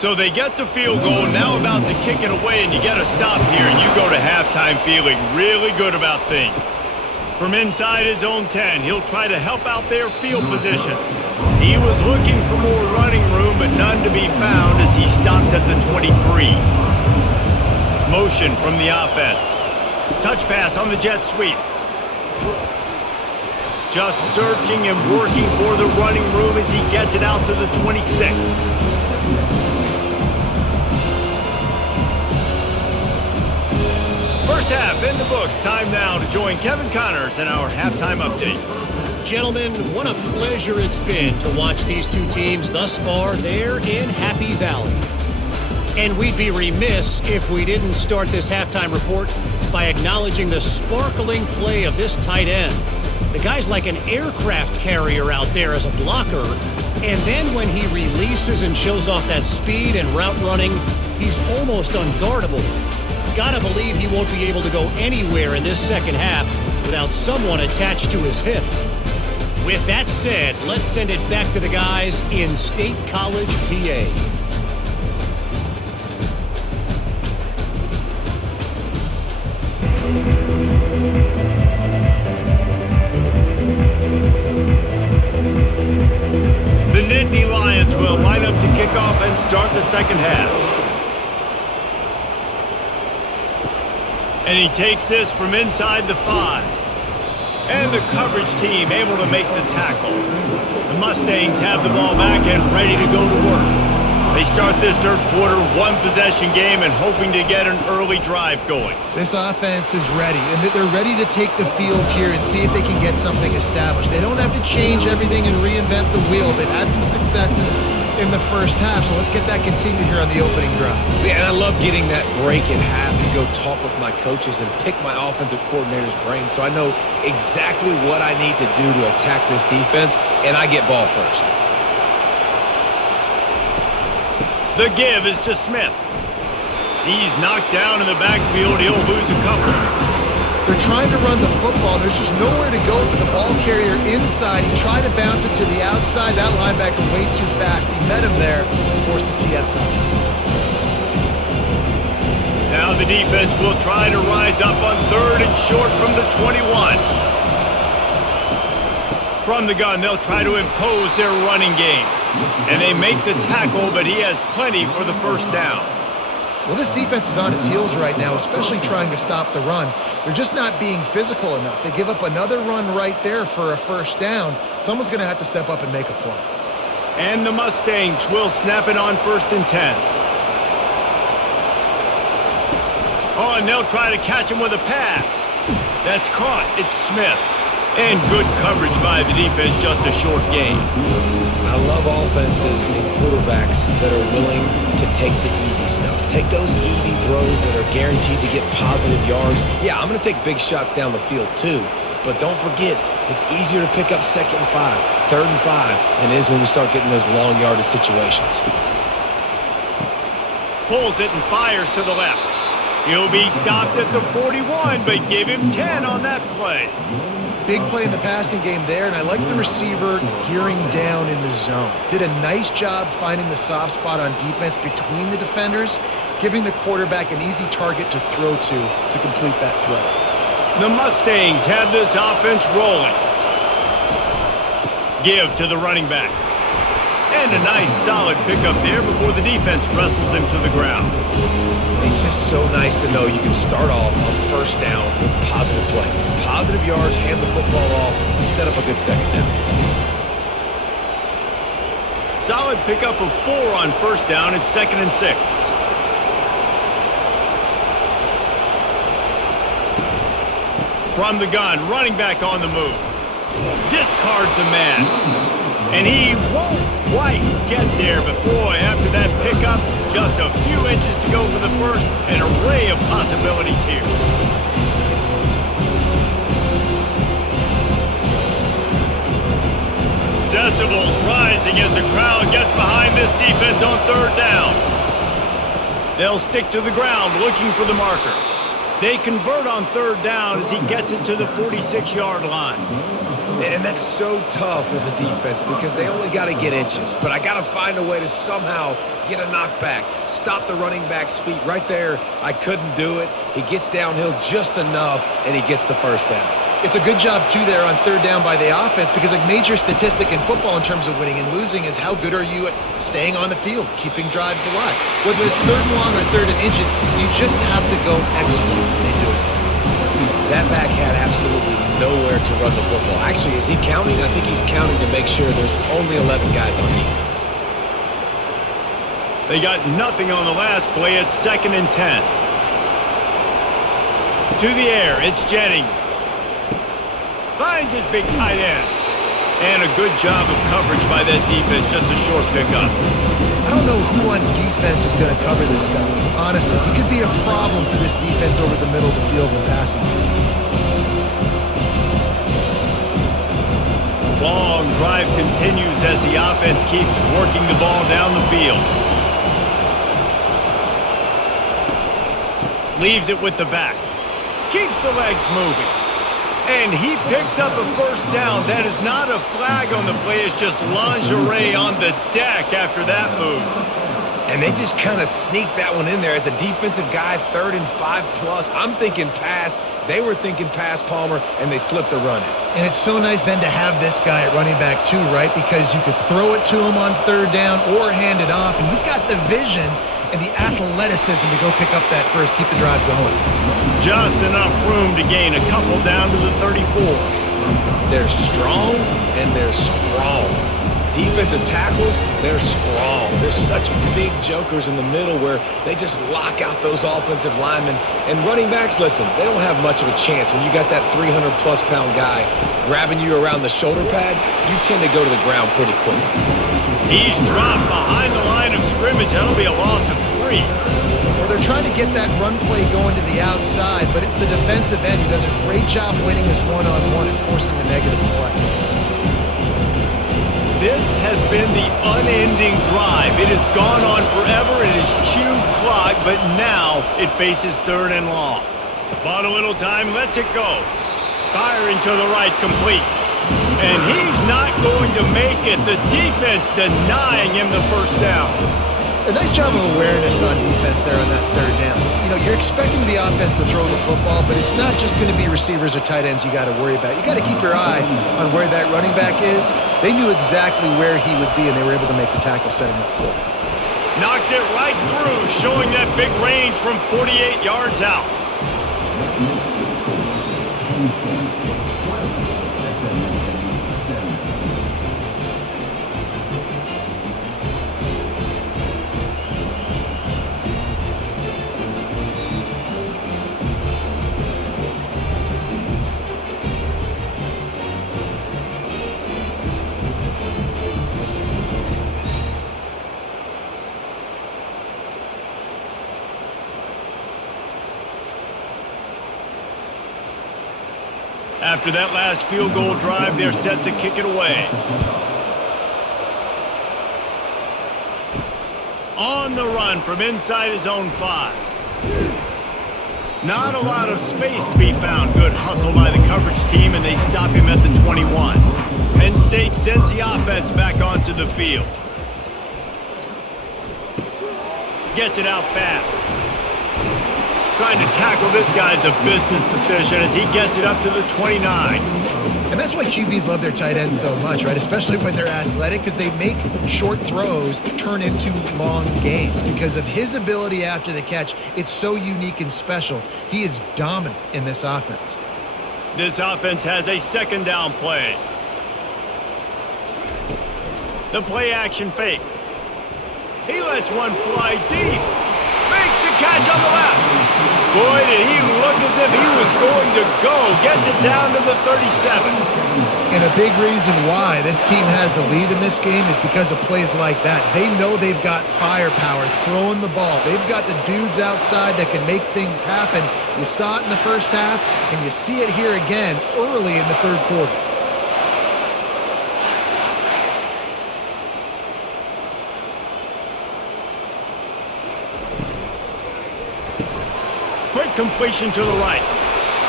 So they get the field goal, now about to kick it away, and you get a stop here, and you go to halftime feeling really good about things. From inside his own 10, he'll try to help out their field position. He was looking for more running room, but none to be found as he stopped at the 23. Motion from the offense. Touch pass on the jet sweep. Just searching and working for the running room as he gets it out to the 26. First half in the books. Time now to join Kevin Connors in our halftime update. Gentlemen, what a pleasure it's been to watch these two teams thus far there in Happy Valley. And we'd be remiss if we didn't start this halftime report by acknowledging the sparkling play of this tight end. The guy's like an aircraft carrier out there as a blocker, and then when he releases and shows off that speed and route running, he's almost unguardable. Gotta believe he won't be able to go anywhere in this second half without someone attached to his hip. With that said, let's send it back to the guys in State College, PA. The Nittany Lions will line up to kick off and start the second half. And he takes this from inside the 5. And the coverage team able to make the tackle. The Mustangs have the ball back and ready to go to work. They start this third quarter one-possession game and hoping to get an early drive going. This offense is ready, and they're ready to take the field here and see if they can get something established. They don't have to change everything and reinvent the wheel. They've had some successes in the first half, so let's get that continued here on the opening drive. Yeah, and I love getting that break in half to go talk with my coaches and pick my offensive coordinator's brain so I know exactly what I need to do to attack this defense, and I get ball first. The give is to Smith. He's knocked down in the backfield. He'll lose a couple. They're trying to run the football. There's just nowhere to go for the ball carrier inside. He tried to bounce it to the outside. That linebacker way too fast. He met him there and forced the TFL. Now the defense will try to rise up on 3rd and short from the 21. From the gun, they'll try to impose their running game. And they make the tackle, but he has plenty for the first down. Well, this defense is on its heels right now, especially trying to stop the run. They're just not being physical enough. They give up another run right there for a first down. Someone's going to have to step up and make a play. And the Mustangs will snap it on 1st and 10. Oh, and they'll try to catch him with a pass. That's caught. It's Smith. And good coverage by the defense, just a short gain. I love offenses and quarterbacks that are willing to take the easy stuff. Take those easy throws that are guaranteed to get positive yards. Yeah, I'm going to take big shots down the field too. But don't forget, it's easier to pick up 2nd and 5, 3rd and 5 than it is when we start getting those long yardage situations. Pulls it and fires to the left. He'll be stopped at the 41, but give him 10 on that play. Big play in the passing game there, and I like the receiver gearing down in the zone. Did a nice job finding the soft spot on defense between the defenders, giving the quarterback an easy target to throw to complete that throw. The Mustangs have this offense rolling. Give to the running back. And a nice solid pickup there before the defense wrestles him to the ground. It's just so nice to know you can start off on 1st down with positive plays. Positive yards, hand the football off, set up a good second down. solid pickup of 4 on first down. It's 2nd and 6. From the gun, running back on the move. Discards a man. And he won't quite get there, but boy, after that pickup, just a few inches to go for the first. An array of possibilities here. Decibels rising as the crowd gets behind this defense on 3rd down. They'll stick to the ground looking for the marker. They convert on 3rd down as he gets it to the 46-yard line. And that's so tough as a defense because they only got to get inches. But I got to find a way to somehow get a knockback, stop the running back's feet. Right there, I couldn't do it. He gets downhill just enough, and he gets the first down. It's a good job, too, there on 3rd down by the offense because a major statistic in football in terms of winning and losing is how good are you at staying on the field, keeping drives alive. Whether it's 3rd and long or 3rd and inches, you just have to go execute. They do it. That back had absolutely nowhere to run the football. Actually, is he counting? I think he's counting to make sure there's only 11 guys on defense. They got nothing on the last play. It's 2nd and 10. To the air, it's Jennings. Finds his big tight end. And a good job of coverage by that defense, just a short pickup. I don't know who on defense is going to cover this guy. Honestly, he could be a problem for this defense over the middle of the field when passing. Long drive continues as the offense keeps working the ball down the field. Leaves it with the back. Keeps the legs moving. And he picks up a first down. That is not a flag on the play. It's just lingerie on the deck after that move. And they just kind of sneaked that one in there. As a defensive guy, 3rd and 5+. I'm thinking pass. They were thinking pass, Palmer, and they slipped the run in. And it's so nice then to have this guy at running back too, right? Because you could throw it to him on 3rd down or hand it off. And he's got the vision and the athleticism to go pick up that first, keep the drive going. Just enough room to gain a couple down to the 34. They're strong and they're strong. Defensive tackles, they're strong. There's such big jokers in the middle where they just lock out those offensive linemen. And running backs, listen, they don't have much of a chance. When you got that 300-plus pound guy grabbing you around the shoulder pad, you tend to go to the ground pretty quickly. He's dropped behind the line of scrimmage. That'll be a loss of 3. Well, they're trying to get that run play going to the outside, but it's the defensive end who does a great job winning his one-on-one and forcing the negative play. This has been the unending drive. It has gone on forever. It has chewed clock, but now it faces 3rd and long. Bought a little time, lets it go. Firing to the right, complete. And he's not going to make it. The defense denying him the first down. A nice job of awareness on defense there on that 3rd down. You know, you're expecting the offense to throw the football, but it's not just going to be receivers or tight ends you got to worry about. You got to keep your eye on where that running back is. They knew exactly where he would be, and they were able to make the tackle setting up for him. Knocked it right through, showing that big range from 48 yards out. After that last field goal drive, they're set to kick it away. On the run from inside his own 5. Not a lot of space to be found. Good hustle by the coverage team, and they stop him at the 21. Penn State sends the offense back onto the field. Gets it out fast. Trying to tackle this guy's a business decision as he gets it up to the 29. And that's why QBs love their tight ends so much, right? Especially when they're athletic, because they make short throws turn into long gains. Because of his ability after the catch, it's so unique and special. He is dominant in this offense. This offense has a 2nd down play. The play action fake. He lets one fly deep. Makes the catch on the left. Boy, did he look as if he was going to go. Gets it down to the 37. And a big reason why this team has the lead in this game is because of plays like that. They know they've got firepower throwing the ball. They've got the dudes outside that can make things happen. You saw it in the first half, and you see it here again early in the third quarter. Quick completion to the right.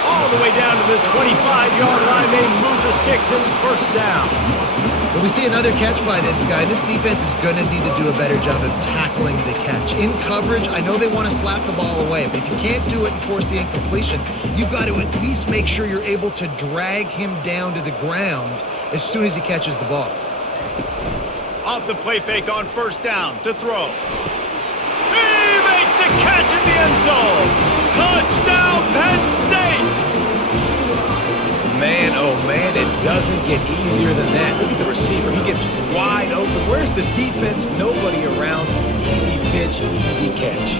All the way down to the 25-yard line. They move the sticks and it's first down. But we see another catch by this guy. This defense is going to need to do a better job of tackling the catch. In coverage, I know they want to slap the ball away, but if you can't do it and force the incompletion, you've got to at least make sure you're able to drag him down to the ground as soon as he catches the ball. Off the play fake on first down to throw. He makes the catch in the end zone. Touchdown, Penn State! Man, oh man, it doesn't get easier than that. Look at the receiver. He gets wide open. Where's the defense? Nobody around. Easy pitch, easy catch.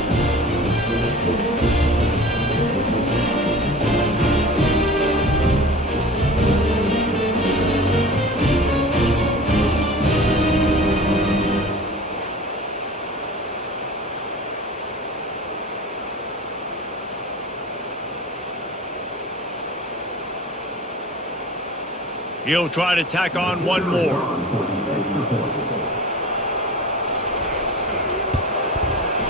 He'll try to tack on one more.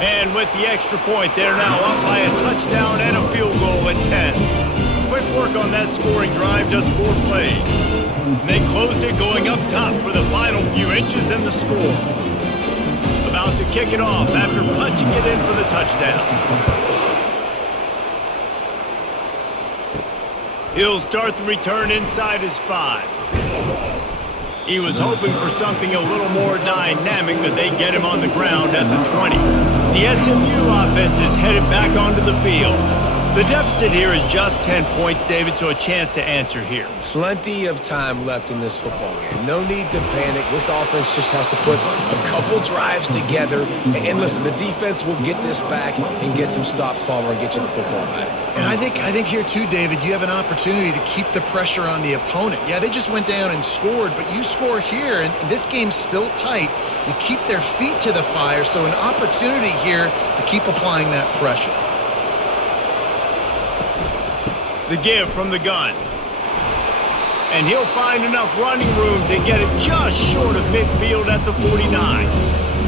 And with the extra point, they're now up by a touchdown and a field goal at 10. Quick work on that scoring drive, just 4 plays. And they closed it going up top for the final few inches and the score. About to kick it off after punching it in for the touchdown. He'll start the return inside his 5. He was hoping for something a little more dynamic, but they get him on the ground at the 20. The SMU offense is headed back onto the field. The deficit here is just 10 points, David, so a chance to answer here. Plenty of time left in this football game. No need to panic. This offense just has to put a couple drives together. And listen, the defense will get this back and get some stops, Palmer, and get you the football back. And I think here too, David, you have an opportunity to keep the pressure on the opponent. Yeah, they just went down and scored, but you score here, and this game's still tight. You keep their feet to the fire, so an opportunity here to keep applying that pressure. The give from the gun. And he'll find enough running room to get it just short of midfield at the 49.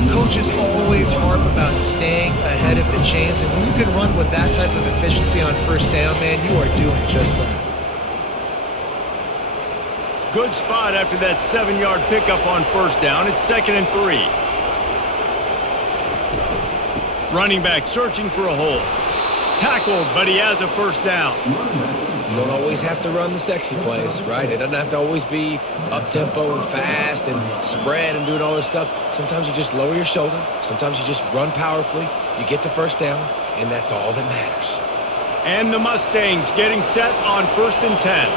Coaches always harp about staying ahead of the chains, and when you can run with that type of efficiency on first down, man, you are doing just that. Good spot after that 7-yard pickup on first down. It's 2nd and 3. Running back searching for a hole. Tackled, but he has a first down. You don't always have to run the sexy plays, right? It doesn't have to always be up-tempo and fast and spread and doing all this stuff. Sometimes you just lower your shoulder. Sometimes you just run powerfully. You get the first down, and that's all that matters. And the Mustangs getting set on 1st and 10.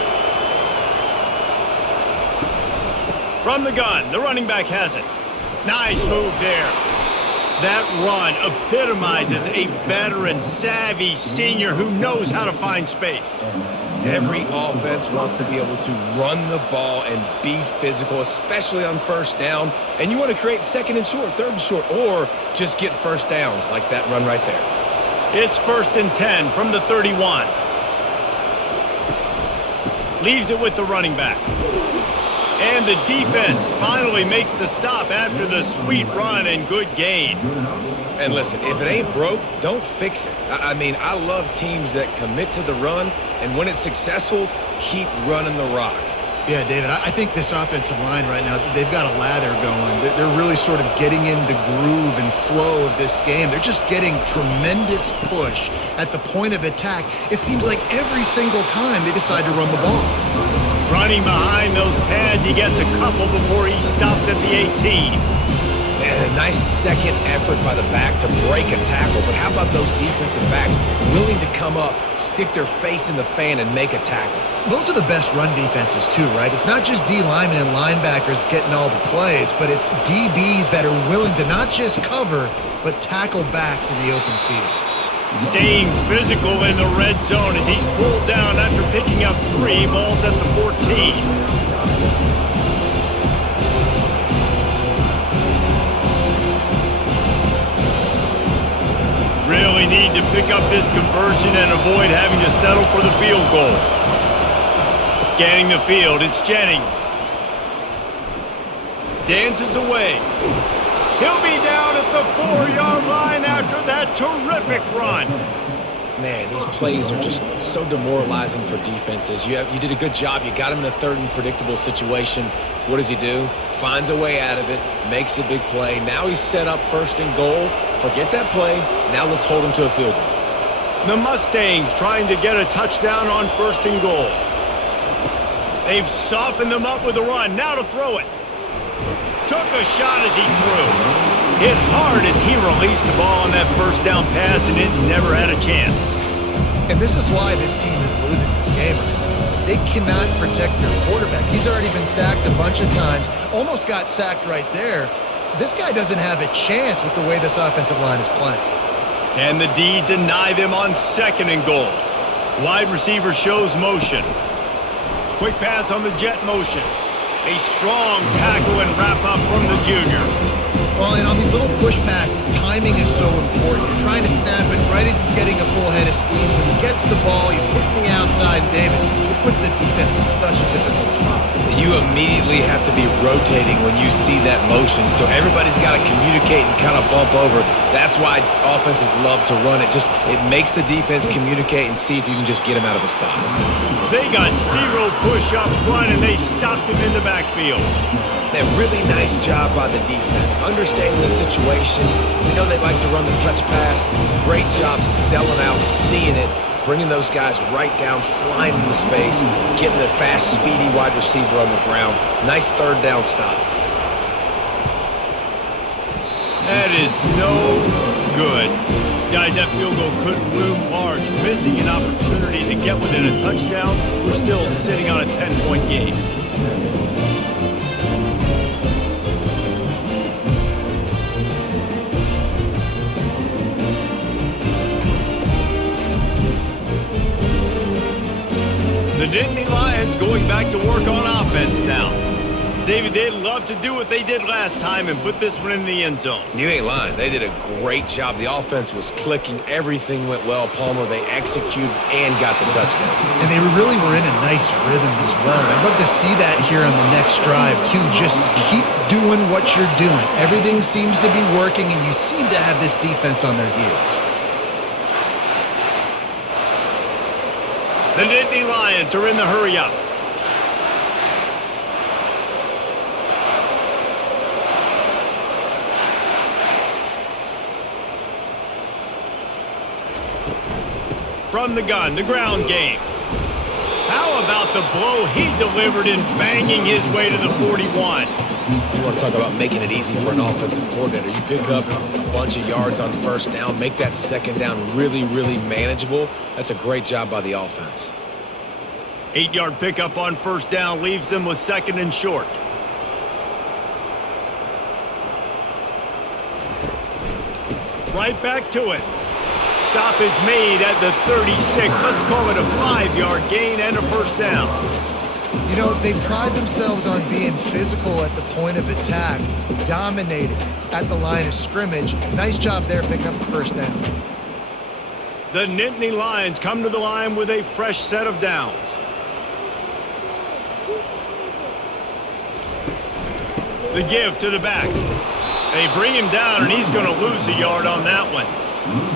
From the gun, the running back has it. Nice move there. That run epitomizes a veteran, savvy senior who knows how to find space. Every offense wants to be able to run the ball and be physical, especially on first down. And you want to create 2nd and short, 3rd and short, or just get first downs like that run right there. It's 1st and 10 from the 31. Leaves it with the running back. And the defense finally makes the stop after the sweet run and good gain. And listen, if it ain't broke, don't fix it. I mean, I love teams that commit to the run, and when it's successful, keep running the rock. Yeah, David, I think this offensive line right now, they've got a lather going. They're really sort of getting in the groove and flow of this game. They're just getting tremendous push at the point of attack. It seems like every single time they decide to run the ball. Running behind those pads, he gets a couple before he's stopped at the 18. Man, And a nice second effort by the back to break a tackle. But how about those defensive backs willing to come up, stick their face in the fan, and make a tackle? Those are the best run defenses too, right? It's not just D linemen and linebackers getting all the plays, but it's DBs that are willing to not just cover, but tackle backs in the open field. Staying physical in the red zone as he's pulled down after picking up 3 balls at the 14. Really need to pick up this conversion and avoid having to settle for the field goal. Scanning the field, it's Jennings. Dances away. He'll be down at the 4-yard line after that terrific run. Man, these plays are just so demoralizing for defenses. You did a good job. You got him in a third and predictable situation. What does he do? Finds a way out of it, makes a big play. Now he's set up first and goal. Forget that play. Now let's hold him to a field goal. The Mustangs trying to get a touchdown on first and goal. They've softened them up with a run. Now to throw it. Took a shot as he threw. Hit hard as he released the ball on that first down pass, and it never had a chance. And this is why this team is losing this game right now. They cannot protect their quarterback. He's already been sacked a bunch of times. Almost got sacked right there. This guy doesn't have a chance with the way this offensive line is playing. Can the D deny them on second and goal? Wide receiver shows motion. Quick pass on the jet motion. A strong tackle and wrap up from the junior. Well, and on these little push passes, timing is so important. You're trying to snap it right as he's getting a full head of steam. When he gets the ball, he's hitting the outside, David. It puts the defense in such a difficult spot. You immediately have to be rotating when you see that motion, so everybody's got to communicate and kind of bump over. That's why offenses love to run it. It makes the defense communicate and see if you can just get him out of a spot. They got 0 push up front, and they stopped him in the backfield. A really nice job by the defense, understanding the situation. We know they like to run the touch pass. Great job selling out, seeing it, bringing those guys right down, flying into space, getting the fast, speedy wide receiver on the ground. Nice third down stop. That is no good. Guys, that field goal could loom large. Missing an opportunity to get within a touchdown. We're still sitting on a 10-point game. The Nittany Lions going back to work on offense now. David, they'd love to do what they did last time and put this one in the end zone. You ain't lying. They did a great job. The offense was clicking. Everything went well. Palmer, they executed and got the touchdown. And they really were in a nice rhythm as well. I'd love to see that here on the next drive, too. Just keep doing what you're doing. Everything seems to be working, and you seem to have this defense on their heels. The Nittany Lions are in the hurry-up. From the gun, the ground game. How about the blow he delivered in banging his way to the 41? You want to talk about making it easy for an offensive coordinator. You pick up a bunch of yards on first down, make that second down really, really manageable. That's a great job by the offense. 8-yard pickup on first down leaves them with second and short. Right back to it. Stop is made at the 36. Let's call it a 5-yard gain and a first down. You know, they pride themselves on being physical at the point of attack, dominating at the line of scrimmage. Nice job there picking up the first down. The Nittany Lions come to the line with a fresh set of downs. The give to the back. They bring him down, and he's going to lose a yard on that one.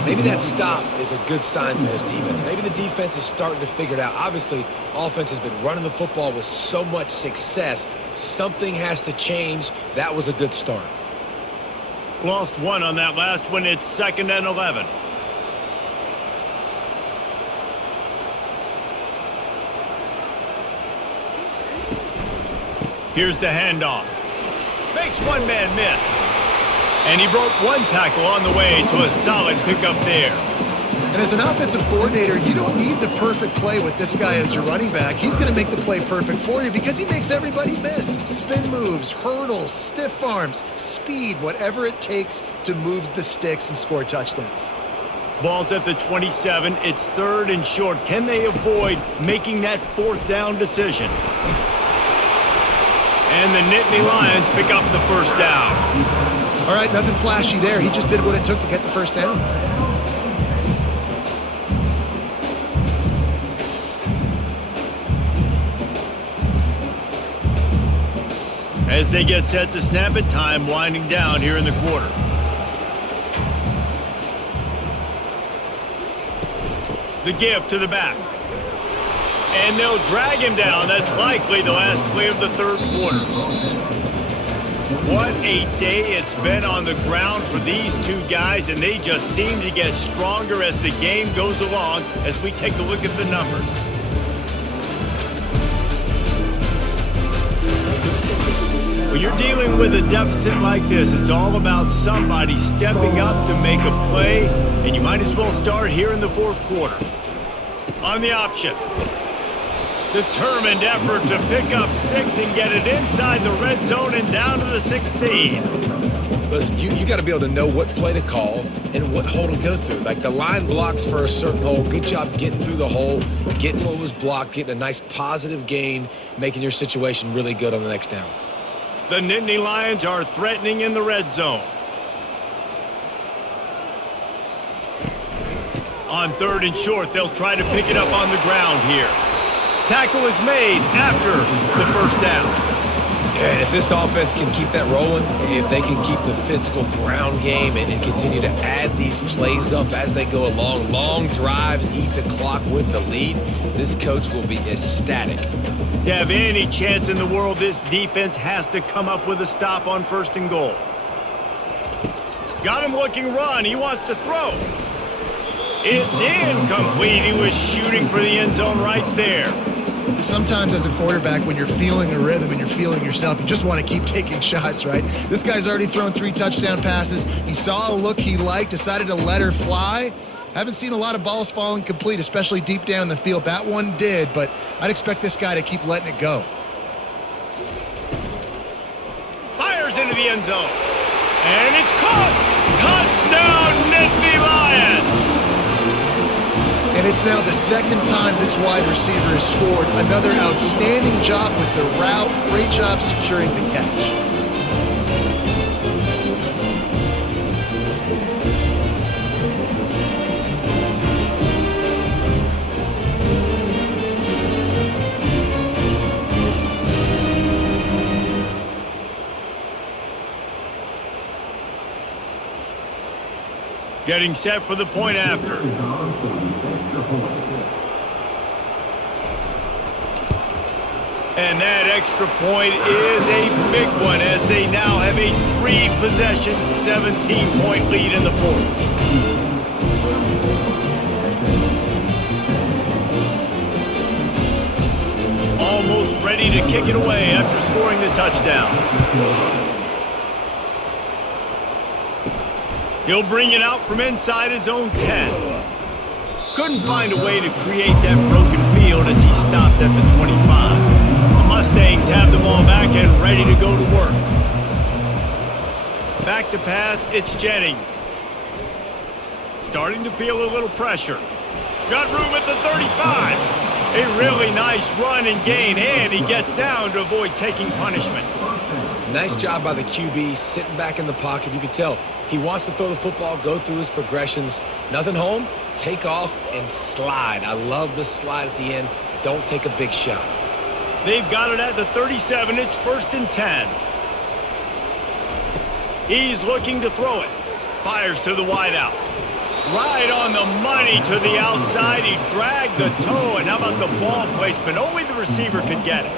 Maybe that stop is a good sign for this defense. Maybe the defense is starting to figure it out. Obviously, offense has been running the football with so much success. Something has to change. That was a good start. Lost one on that last one. It's 2nd and 11. Here's the handoff. Makes one man miss. And he broke one tackle on the way to a solid pickup there. And as an offensive coordinator, you don't need the perfect play with this guy as your running back. He's going to make the play perfect for you because he makes everybody miss. Spin moves, hurdles, stiff arms, speed, whatever it takes to move the sticks and score touchdowns. Ball's at the 27. It's 3rd and short. Can they avoid making that 4th down decision? And the Nittany Lions pick up the 1st down. All right, nothing flashy there. He just did what it took to get the 1st down. As they get set to snap it, time winding down here in the quarter. The give to the back. And they'll drag him down. That's likely the last play of the 3rd quarter. What a day it's been on the ground for these two guys, and they just seem to get stronger as the game goes along as we take a look at the numbers. When you're dealing with a deficit like this, it's all about somebody stepping up to make a play, and you might as well start here in the 4th quarter. On the option. Determined effort to pick up 6 and get it inside the red zone and down to the 16. Listen, you got to be able to know what play to call and what hole to go through. Like the line blocks for a certain hole. Good job getting through the hole, getting what was blocked, getting a nice positive gain, making your situation really good on the next down. The Nittany Lions are threatening in the red zone. On 3rd and short, they'll try to pick it up on the ground here. Tackle is made after the 1st down. And if this offense can keep that rolling, if they can keep the physical ground game and continue to add these plays up as they go along, long drives, eat the clock with the lead, this coach will be ecstatic. To have any chance in the world, this defense has to come up with a stop on 1st and goal. Got him looking run. He wants to throw. It's incomplete. He was shooting for the end zone right there. Sometimes as a quarterback, when you're feeling a rhythm and you're feeling yourself, you just want to keep taking shots, right? This guy's already thrown 3 touchdown passes. He saw a look he liked, decided to let her fly. Haven't seen a lot of balls falling complete, especially deep down the field. That one did, but I'd expect this guy to keep letting it go. Fires into the end zone. And it's caught. Touchdown, Nittany Lions. And it's now the 2nd time this wide receiver has scored. Another outstanding job with the route. Great job securing the catch. Getting set for the point after. And that extra point is a big one as they now have a 3-possession, 17-point lead in the 4th. Almost ready to kick it away after scoring the touchdown. He'll bring it out from inside his own 10. Couldn't find a way to create that broken field as he stopped at the 25. The Mustangs have the ball back and ready to go to work. Back to pass, it's Jennings. Starting to feel a little pressure. Got room at the 35. A really nice run and gain, and he gets down to avoid taking punishment. Nice job by the QB, sitting back in the pocket. You can tell he wants to throw the football, go through his progressions. Nothing home, take off, and slide. I love the slide at the end. Don't take a big shot. They've got it at the 37. It's 1st and 10. He's looking to throw it. Fires to the wideout. Right on the money to the outside. He dragged the toe, and how about the ball placement? Only the receiver could get it.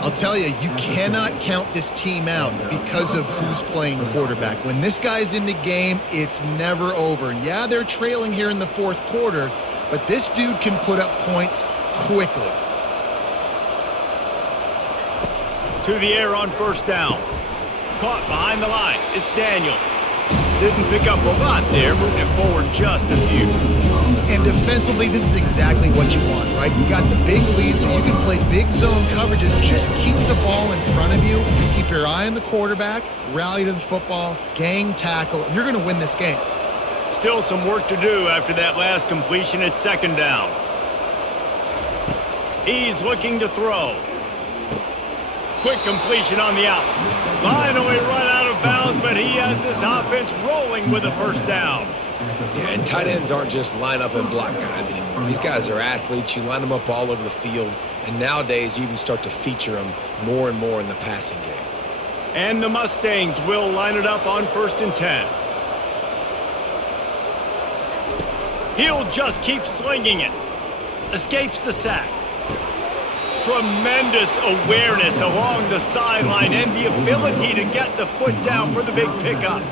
I'll tell you, you cannot count this team out because of who's playing quarterback. When this guy's in the game, it's never over. And yeah, they're trailing here in the 4th quarter, but this dude can put up points quickly. To the air on 1st down. Caught behind the line. It's Daniels. didn't pick up a lot there, moving it forward just a few. And defensively, this is exactly what you want, right? You got the big lead, so you can play big zone coverages. Just keep the ball in front of you. Keep your eye on the quarterback, rally to the football, gang tackle, and you're going to win this game. Still some work to do after that last completion at second down. He's looking to throw. Quick completion on the out. Finally run out of bounds, but he has this offense rolling with a first down. Yeah, and tight ends aren't just line up and block guys anymore. These guys are athletes. You line them up all over the field, and nowadays you even start to feature them more and more in the passing game. And the Mustangs will line it up on 1st and 10. He'll just keep slinging it. Escapes the sack. Tremendous awareness along the sideline and the ability to get the foot down for the big pickup.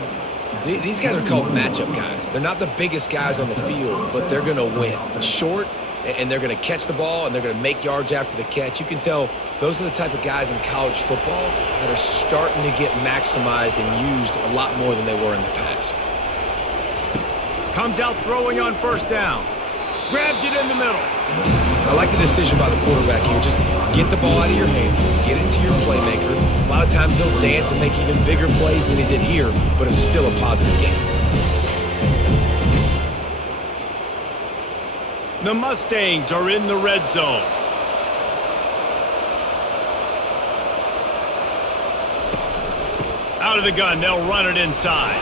These guys are called matchup guys. They're not the biggest guys on the field, but they're going to win. Short, and they're going to catch the ball, and they're going to make yards after the catch. You can tell those are the type of guys in college football that are starting to get maximized and used a lot more than they were in the past. Comes out throwing on 1st down. Grabs it in the middle. I like the decision by the quarterback here. Just get the ball out of your hands, get it to your playmaker. A lot of times he'll dance and make even bigger plays than he did here, but it's still a positive game. The Mustangs are in the red zone. Out of the gun, they'll run it inside.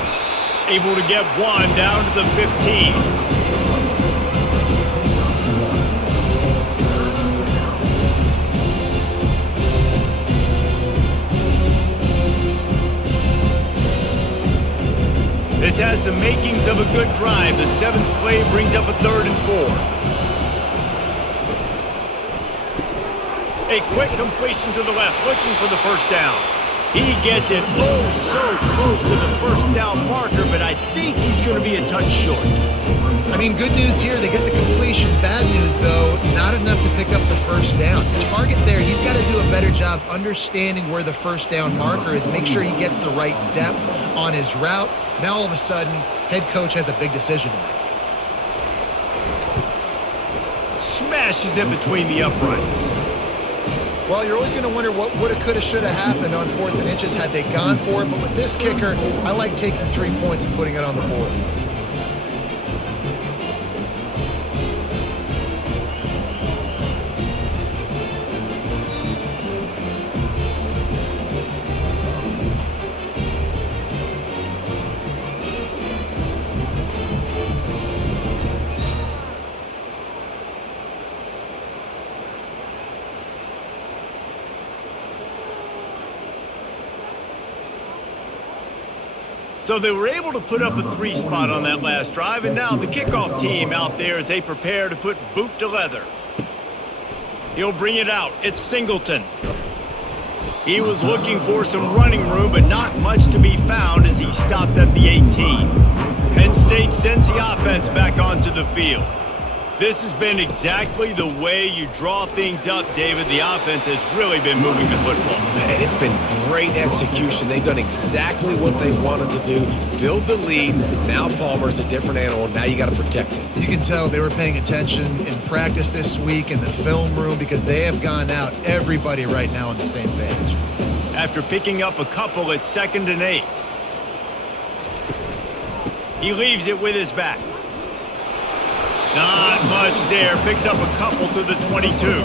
Able to get one down to the 15. This has the makings of a good drive. The 7th play brings up a 3rd and 4. A quick completion to the left, looking for the first down. He gets it so close to the first down marker, but I think he's going to be a touch short. I mean, good news here, they get the completion. Bad news, though, not enough to pick up the first down. The target there, he's got to do a better job understanding where the first down marker is, make sure he gets the right depth on his route. Now, all of a sudden, head coach has a big decision to make. Smashes it between the uprights. Well, you're always going to wonder what woulda, coulda, shoulda happened on 4th and inches had they gone for it. But with this kicker, I like taking 3 points and putting it on the board. So they were able to put up a 3 spot on that last drive, and now the kickoff team out there as they prepare to put boot to leather. He'll bring it out. It's Singleton. He was looking for some running room, but not much to be found as he stopped at the 18. Penn State sends the offense back onto the field. This has been exactly the way you draw things up, David. The offense has really been moving the football. And it's been great execution. They've done exactly what they wanted to do. Build the lead. Now Palmer's a different animal. Now you got to protect him. You can tell they were paying attention in practice this week in the film room because they have gone out, everybody right now on the same page. After picking up a couple at 2nd and 8. He leaves it with his back. Not much there. Picks up a couple to the 22.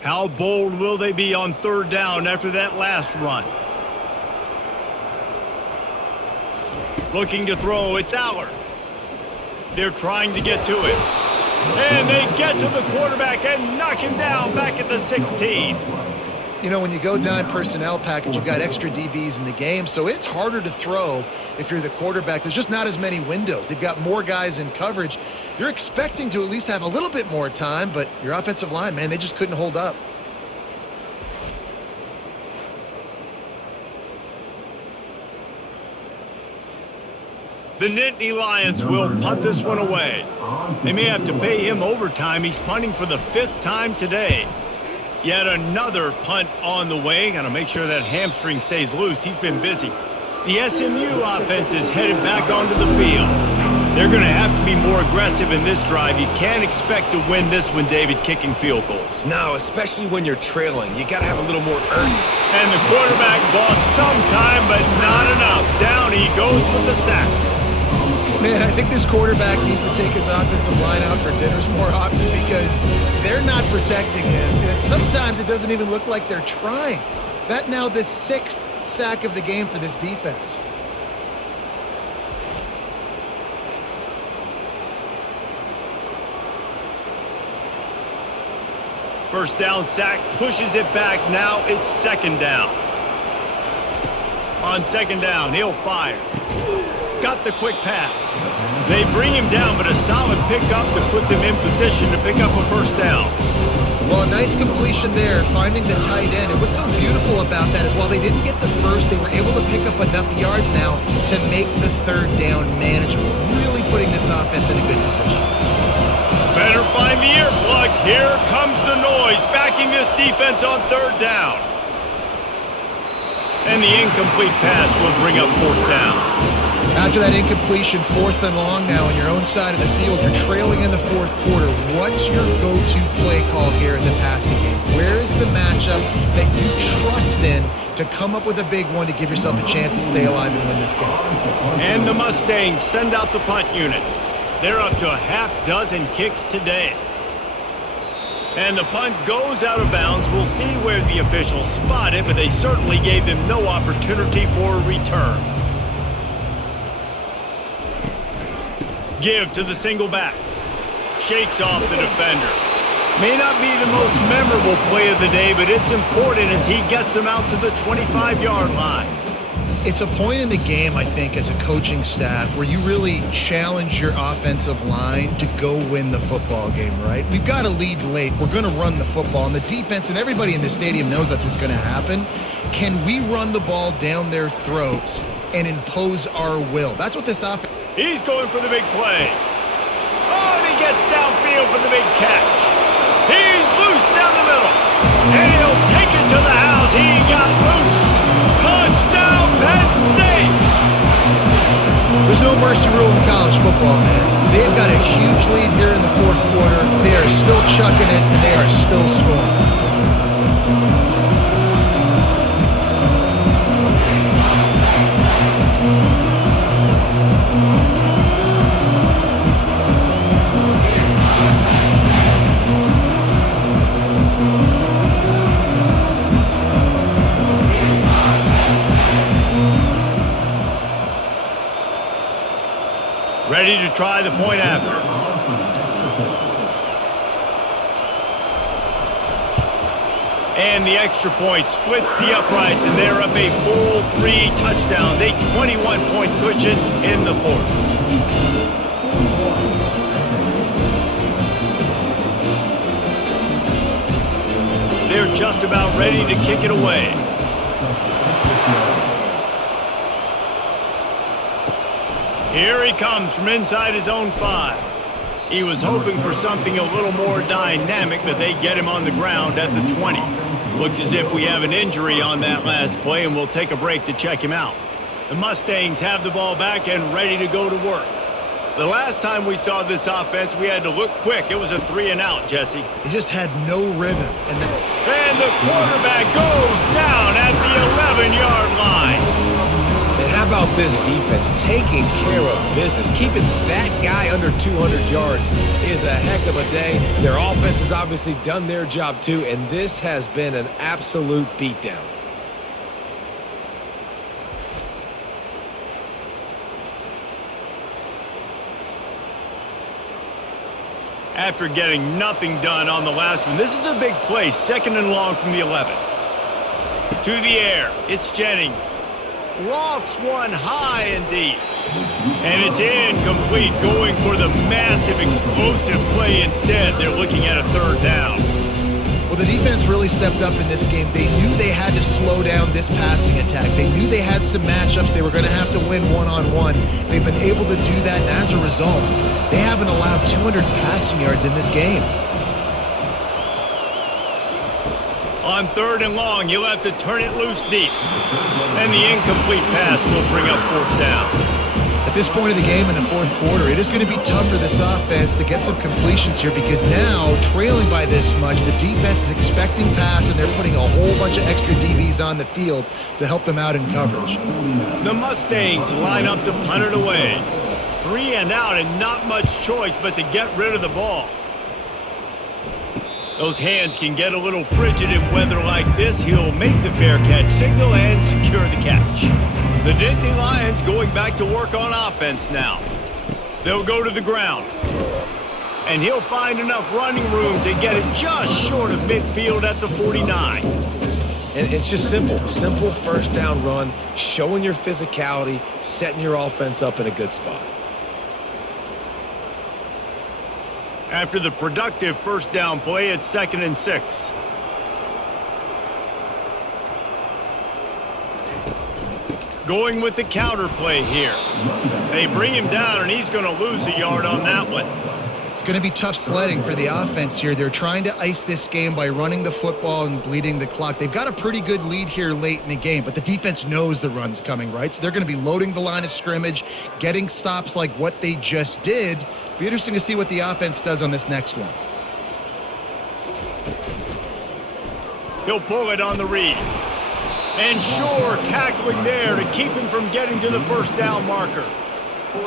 How bold will they be on 3rd down after that last run? Looking to throw. It's Allard. They're trying to get to it. And they get to the quarterback and knock him down back at the 16. You know, when you go dime personnel package, you've got extra DBs in the game, so it's harder to throw if you're the quarterback. There's just not as many windows. They've got more guys in coverage. You're expecting to at least have a little bit more time, but your offensive line, man, they just couldn't hold up. The Nittany Lions will punt this one away. They may have to pay him overtime. He's punting for the 5th time today. Yet another punt on the way. Got to make sure that hamstring stays loose. He's been busy. The SMU offense is headed back onto the field. They're going to have to be more aggressive in this drive. You can't expect to win this one, David, kicking field goals. No, especially when you're trailing. You got to have a little more urgency. And the quarterback bought some time, but not enough. Down he goes with the sack. Man, I think this quarterback needs to take his offensive line out for dinners more often because they're not protecting him. And sometimes it doesn't even look like they're trying. That now the 6th sack of the game for this defense. First down sack, pushes it back. Now it's 2nd down. On 2nd down, he'll fire. Got the quick pass. They bring him down, but a solid pickup to put them in position to pick up a 1st down. Well, a nice completion there, finding the tight end. And what's so beautiful about that is while they didn't get the first, they were able to pick up enough yards now to make the 3rd down manageable. Really putting this offense in a good position. Better find the earplugs. Here comes the noise, backing this defense on 3rd down. And the incomplete pass will bring up 4th down. After that incompletion, 4th and long now on your own side of the field, you're trailing in the 4th quarter. What's your go-to play call here in the passing game? Where is the matchup that you trust in to come up with a big one to give yourself a chance to stay alive and win this game? And the Mustangs send out the punt unit. They're up to a half-dozen kicks today. And the punt goes out of bounds. We'll see where the officials spot it, but they certainly gave them no opportunity for a return. Give to the single back. Shakes off the defender. May not be the most memorable play of the day, but it's important as he gets them out to the 25-yard line. It's a point in the game, I think, as a coaching staff where you really challenge your offensive line to go win the football game, right? We've got a lead late. We're going to run the football. And the defense and everybody in the stadium knows that's what's going to happen. Can we run the ball down their throats and impose our will? That's what this offense... He's going for the big play. Oh, and he gets downfield for the big catch. He's loose down the middle. And he'll take it to the house. He got loose. Touchdown, Penn State. There's no mercy rule in college football, man. They've got a huge lead here in the 4th quarter. They are still chucking it, and they are still scoring. Ready to try the point after. And the extra point splits the uprights, and they're up a full 3 touchdowns, a 21-point cushion in the 4th. They're just about ready to kick it away. Here he comes from inside his own 5. He was hoping for something a little more dynamic, but they get him on the ground at the 20. Looks as if we have an injury on that last play, and we'll take a break to check him out. The Mustangs have the ball back and ready to go to work. The last time we saw this offense, we had to look quick. It was a 3-and-out, Jesse. He just had no rhythm. And the quarterback goes down at the 11-yard line. And how about this defense taking care of business? Keeping that guy under 200 yards is a heck of a day. Their offense has obviously done their job too, and this has been an absolute beatdown. After getting nothing done on the last one, this is a big play, 2nd and long from the 11. To the air, it's Jennings. Lofts one high and deep. And it's incomplete, going for the massive explosive play instead. They're looking at a 3rd down. Well, the defense really stepped up in this game. They knew they had to slow down this passing attack. They knew they had some matchups they were going to have to win one-on-one. They've been able to do that, and as a result, they haven't allowed 200 passing yards in this game. On 3rd and long, you'll have to turn it loose deep. And the incomplete pass will bring up 4th down. At this point of the game in the 4th quarter, it is going to be tough for this offense to get some completions here because now, trailing by this much, the defense is expecting pass and they're putting a whole bunch of extra DBs on the field to help them out in coverage. The Mustangs line up to punt it away. 3 and out and not much choice but to get rid of the ball. Those hands can get a little frigid in weather like this. He'll make the fair catch signal and secure the catch. The Nittany Lions going back to work on offense now. They'll go to the ground. And he'll find enough running room to get it just short of midfield at the 49. And it's just simple. Simple first down run, showing your physicality, setting your offense up in a good spot. After the productive first down play, it's 2nd and 6. Going with the counter play here. They bring him down, and he's going to lose a yard on that one. It's going to be tough sledding for the offense here. They're trying to ice this game by running the football and bleeding the clock. They've got a pretty good lead here late in the game, but the defense knows the run's coming, right? So they're going to be loading the line of scrimmage, getting stops like what they just did. Be interesting to see what the offense does on this next one. He'll pull it on the read. And sure, tackling there to keep him from getting to the first down marker.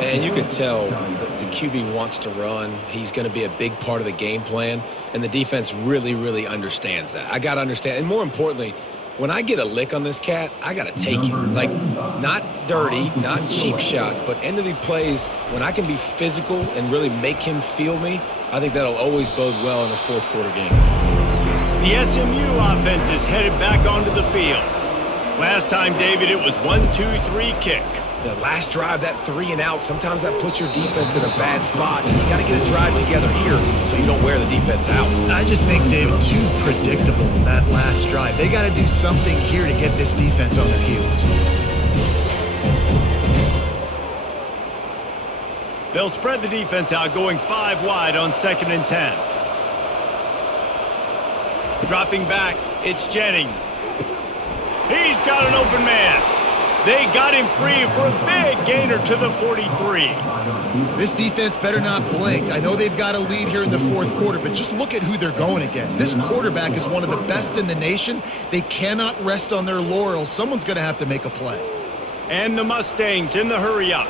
And you can tell the QB wants to run. He's going to be a big part of the game plan, and the defense really, really understands that. I got to understand, and more importantly, when I get a lick on this cat, I got to take it. Like, not dirty, not cheap shots, but end of the plays, when I can be physical and really make him feel me, I think that'll always bode well in a 4th quarter game. The SMU offense is headed back onto the field. Last time, David, it was 1-2-3 kick. The last drive, that 3 and out, sometimes that puts your defense in a bad spot. You got to get a drive together here so you don't wear the defense out. I just think, David, too predictable, that last drive. They got to do something here to get this defense on their heels. They'll spread the defense out, going 5 wide on 2nd and 10. Dropping back, it's Jennings. He's got an open man. They got him free for a big gainer to the 43. This defense better not blink. I know they've got a lead here in the 4th quarter, but just look at who they're going against. This quarterback is one of the best in the nation. They cannot rest on their laurels. Someone's going to have to make a play. And the Mustangs in the hurry-up.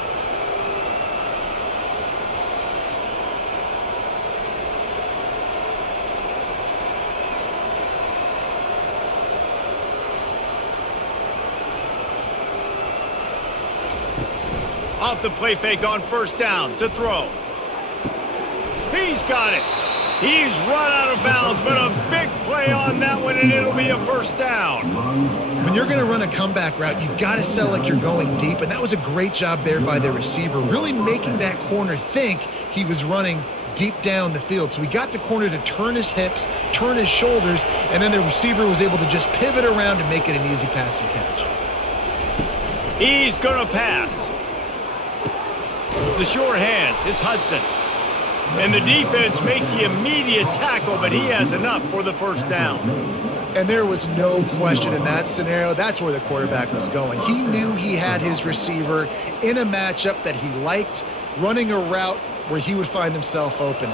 Off the play fake on first down to throw. He's got it. He's run out of bounds, but a big play on that one, and it'll be a first down. When you're going to run a comeback route, you've got to sell like you're going deep, and that was a great job there by the receiver, really making that corner think he was running deep down the field. So we got the corner to turn his hips, turn his shoulders, and then the receiver was able to just pivot around and make it an easy pass and catch. He's going to pass. The sure hands, it's Hudson. And the defense makes the immediate tackle, but he has enough for the first down. And there was no question in that scenario. That's where the quarterback was going. He knew he had his receiver in a matchup that he liked, running a route where he would find himself open.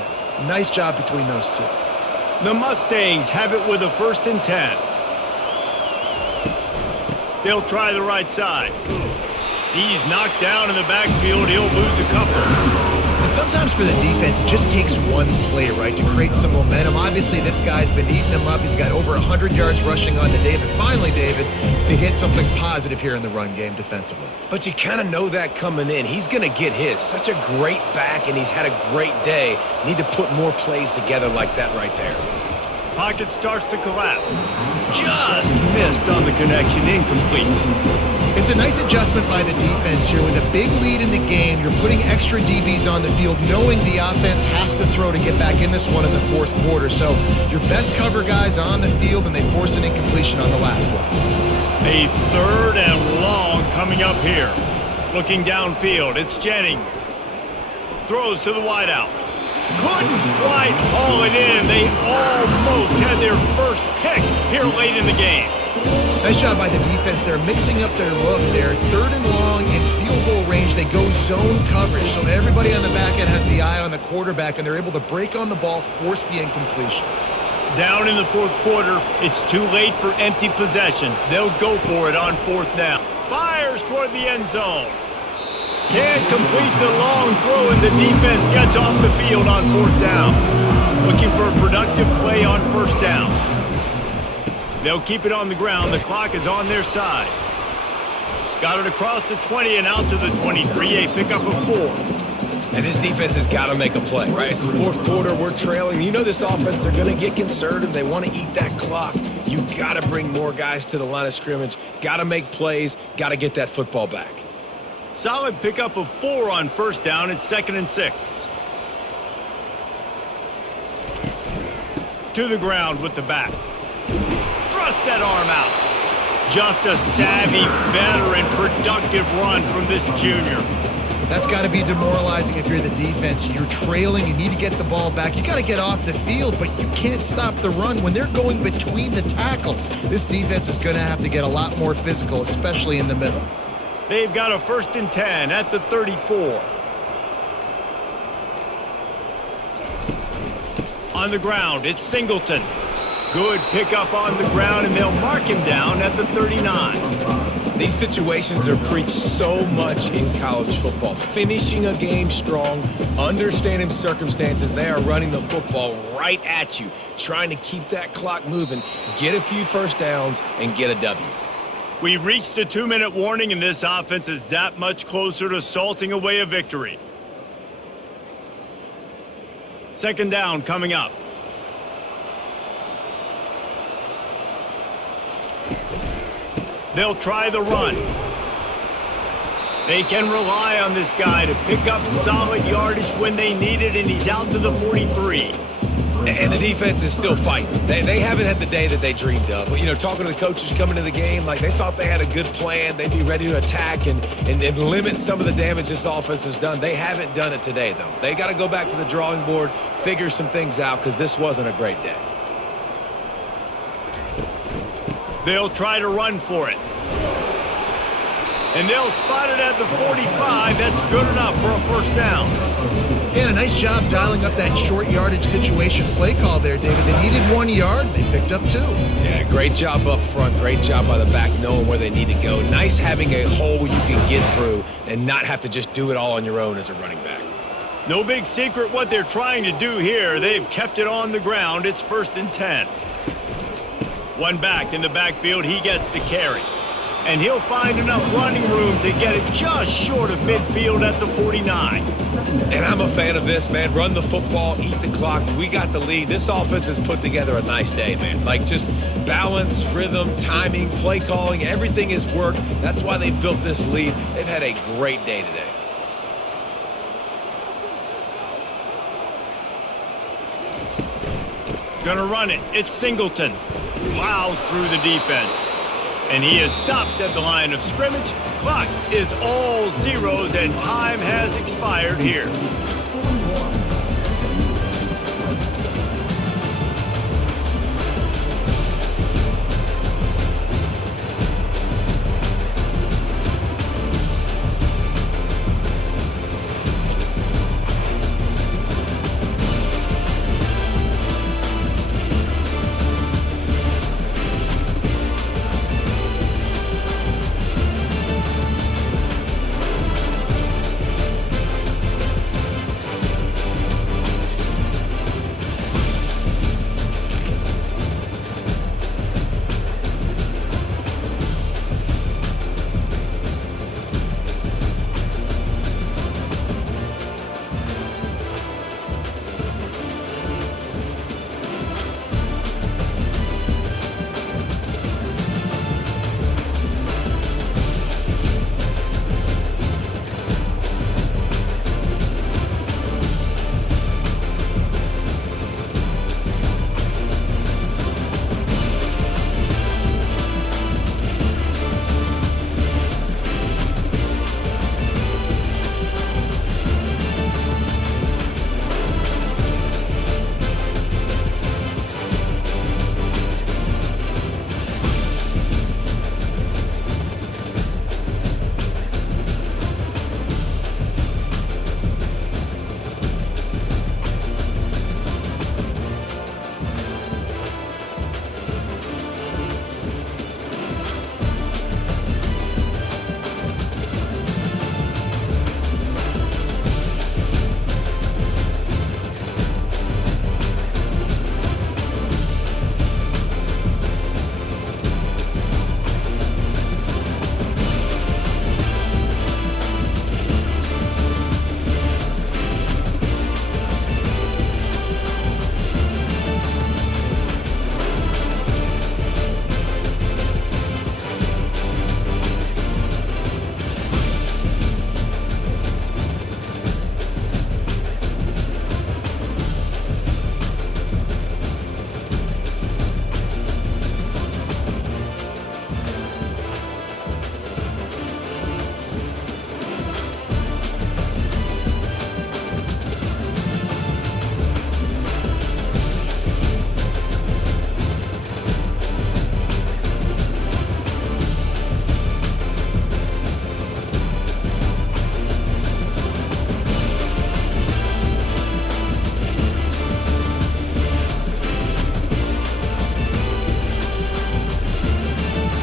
Nice job between those two. The Mustangs have it with a 1st and 10. They'll try the right side. He's knocked down in the backfield. He'll lose a couple. And sometimes for the defense, it just takes one play, right, to create some momentum. Obviously, this guy's been eating them up. He's got over 100 yards rushing on the day. But finally, David, they get something positive here in the run game defensively. But you kind of know that coming in. He's going to get his. Such a great back, and he's had a great day. Need to put more plays together like that right there. Pocket starts to collapse. Just missed on the connection. Incomplete. It's a nice adjustment by the defense here. With a big lead in the game, you're putting extra DBs on the field, knowing the offense has to throw to get back in this one in the fourth quarter. So your best cover guys on the field, and they force an incompletion on the last one. A 3rd and long coming up here. Looking downfield, it's Jennings. Throws to the wideout. Couldn't quite haul it in. They almost had their first pick here late in the game. Nice job by the defense. They're mixing up their look there. 3rd and long in field goal range. They go zone coverage. So everybody on the back end has the eye on the quarterback, and they're able to break on the ball, force the incompletion. Down in the fourth quarter, it's too late for empty possessions. They'll go for it on 4th down. Fires toward the end zone. Can't complete the long throw, and the defense gets off the field on 4th down. Looking for a productive play on 1st down. They'll keep it on the ground. The clock is on their side. Got it across the 20 and out to the 23. A pickup of 4. And this defense has got to make a play, right? It's the fourth quarter. We're trailing. You know this offense, they're going to get conservative. They want to eat that clock. You got to bring more guys to the line of scrimmage. Got to make plays. Got to get that football back. Solid pickup of 4 on 1st down. It's 2nd and 6. To the ground with the back. Thrust that arm out. Just a savvy, veteran, productive run from this junior. That's got to be demoralizing if you're the defense. You're trailing. You need to get the ball back. You got to get off the field, but you can't stop the run when they're going between the tackles. This defense is going to have to get a lot more physical, especially in the middle. They've got a 1st and 10 at the 34. On the ground, it's Singleton. Good pickup on the ground, and they'll mark him down at the 39. These situations are preached so much in college football. Finishing a game strong, understanding circumstances. They are running the football right at you, trying to keep that clock moving, get a few 1st downs, and get a W. We've reached the 2-minute warning, and this offense is that much closer to salting away a victory. 2nd down coming up. They'll try the run. They can rely on this guy to pick up solid yardage when they need it, and he's out to the 43. And the defense is still fighting. They haven't had the day that they dreamed of. But, you know, talking to the coaches coming to the game, like they thought they had a good plan. They'd be ready to attack and limit some of the damage this offense has done. They haven't done it today, though. They got to go back to the drawing board, figure some things out, because this wasn't a great day. They'll try to run for it. And they'll spot it at the 45. That's good enough for a 1st down. Yeah, a nice job dialing up that short yardage situation play call there, David. They needed 1 yard. They picked up 2. Yeah, great job up front. Great job by the back knowing where they need to go. Nice having a hole you can get through and not have to just do it all on your own as a running back. No big secret what they're trying to do here. They've kept it on the ground. It's 1st and 10. One back in the backfield. He gets the carry. And he'll find enough running room to get it just short of midfield at the 49. And I'm a fan of this, man. Run the football, eat the clock. We got the lead. This offense has put together a nice day, man. Like just balance, rhythm, timing, play calling, everything has worked. That's why they built this lead. They've had a great day today. Gonna run it. It's Singleton. Plows through the defense. And he is stopped at the line of scrimmage. Clock is all zeros, and time has expired here.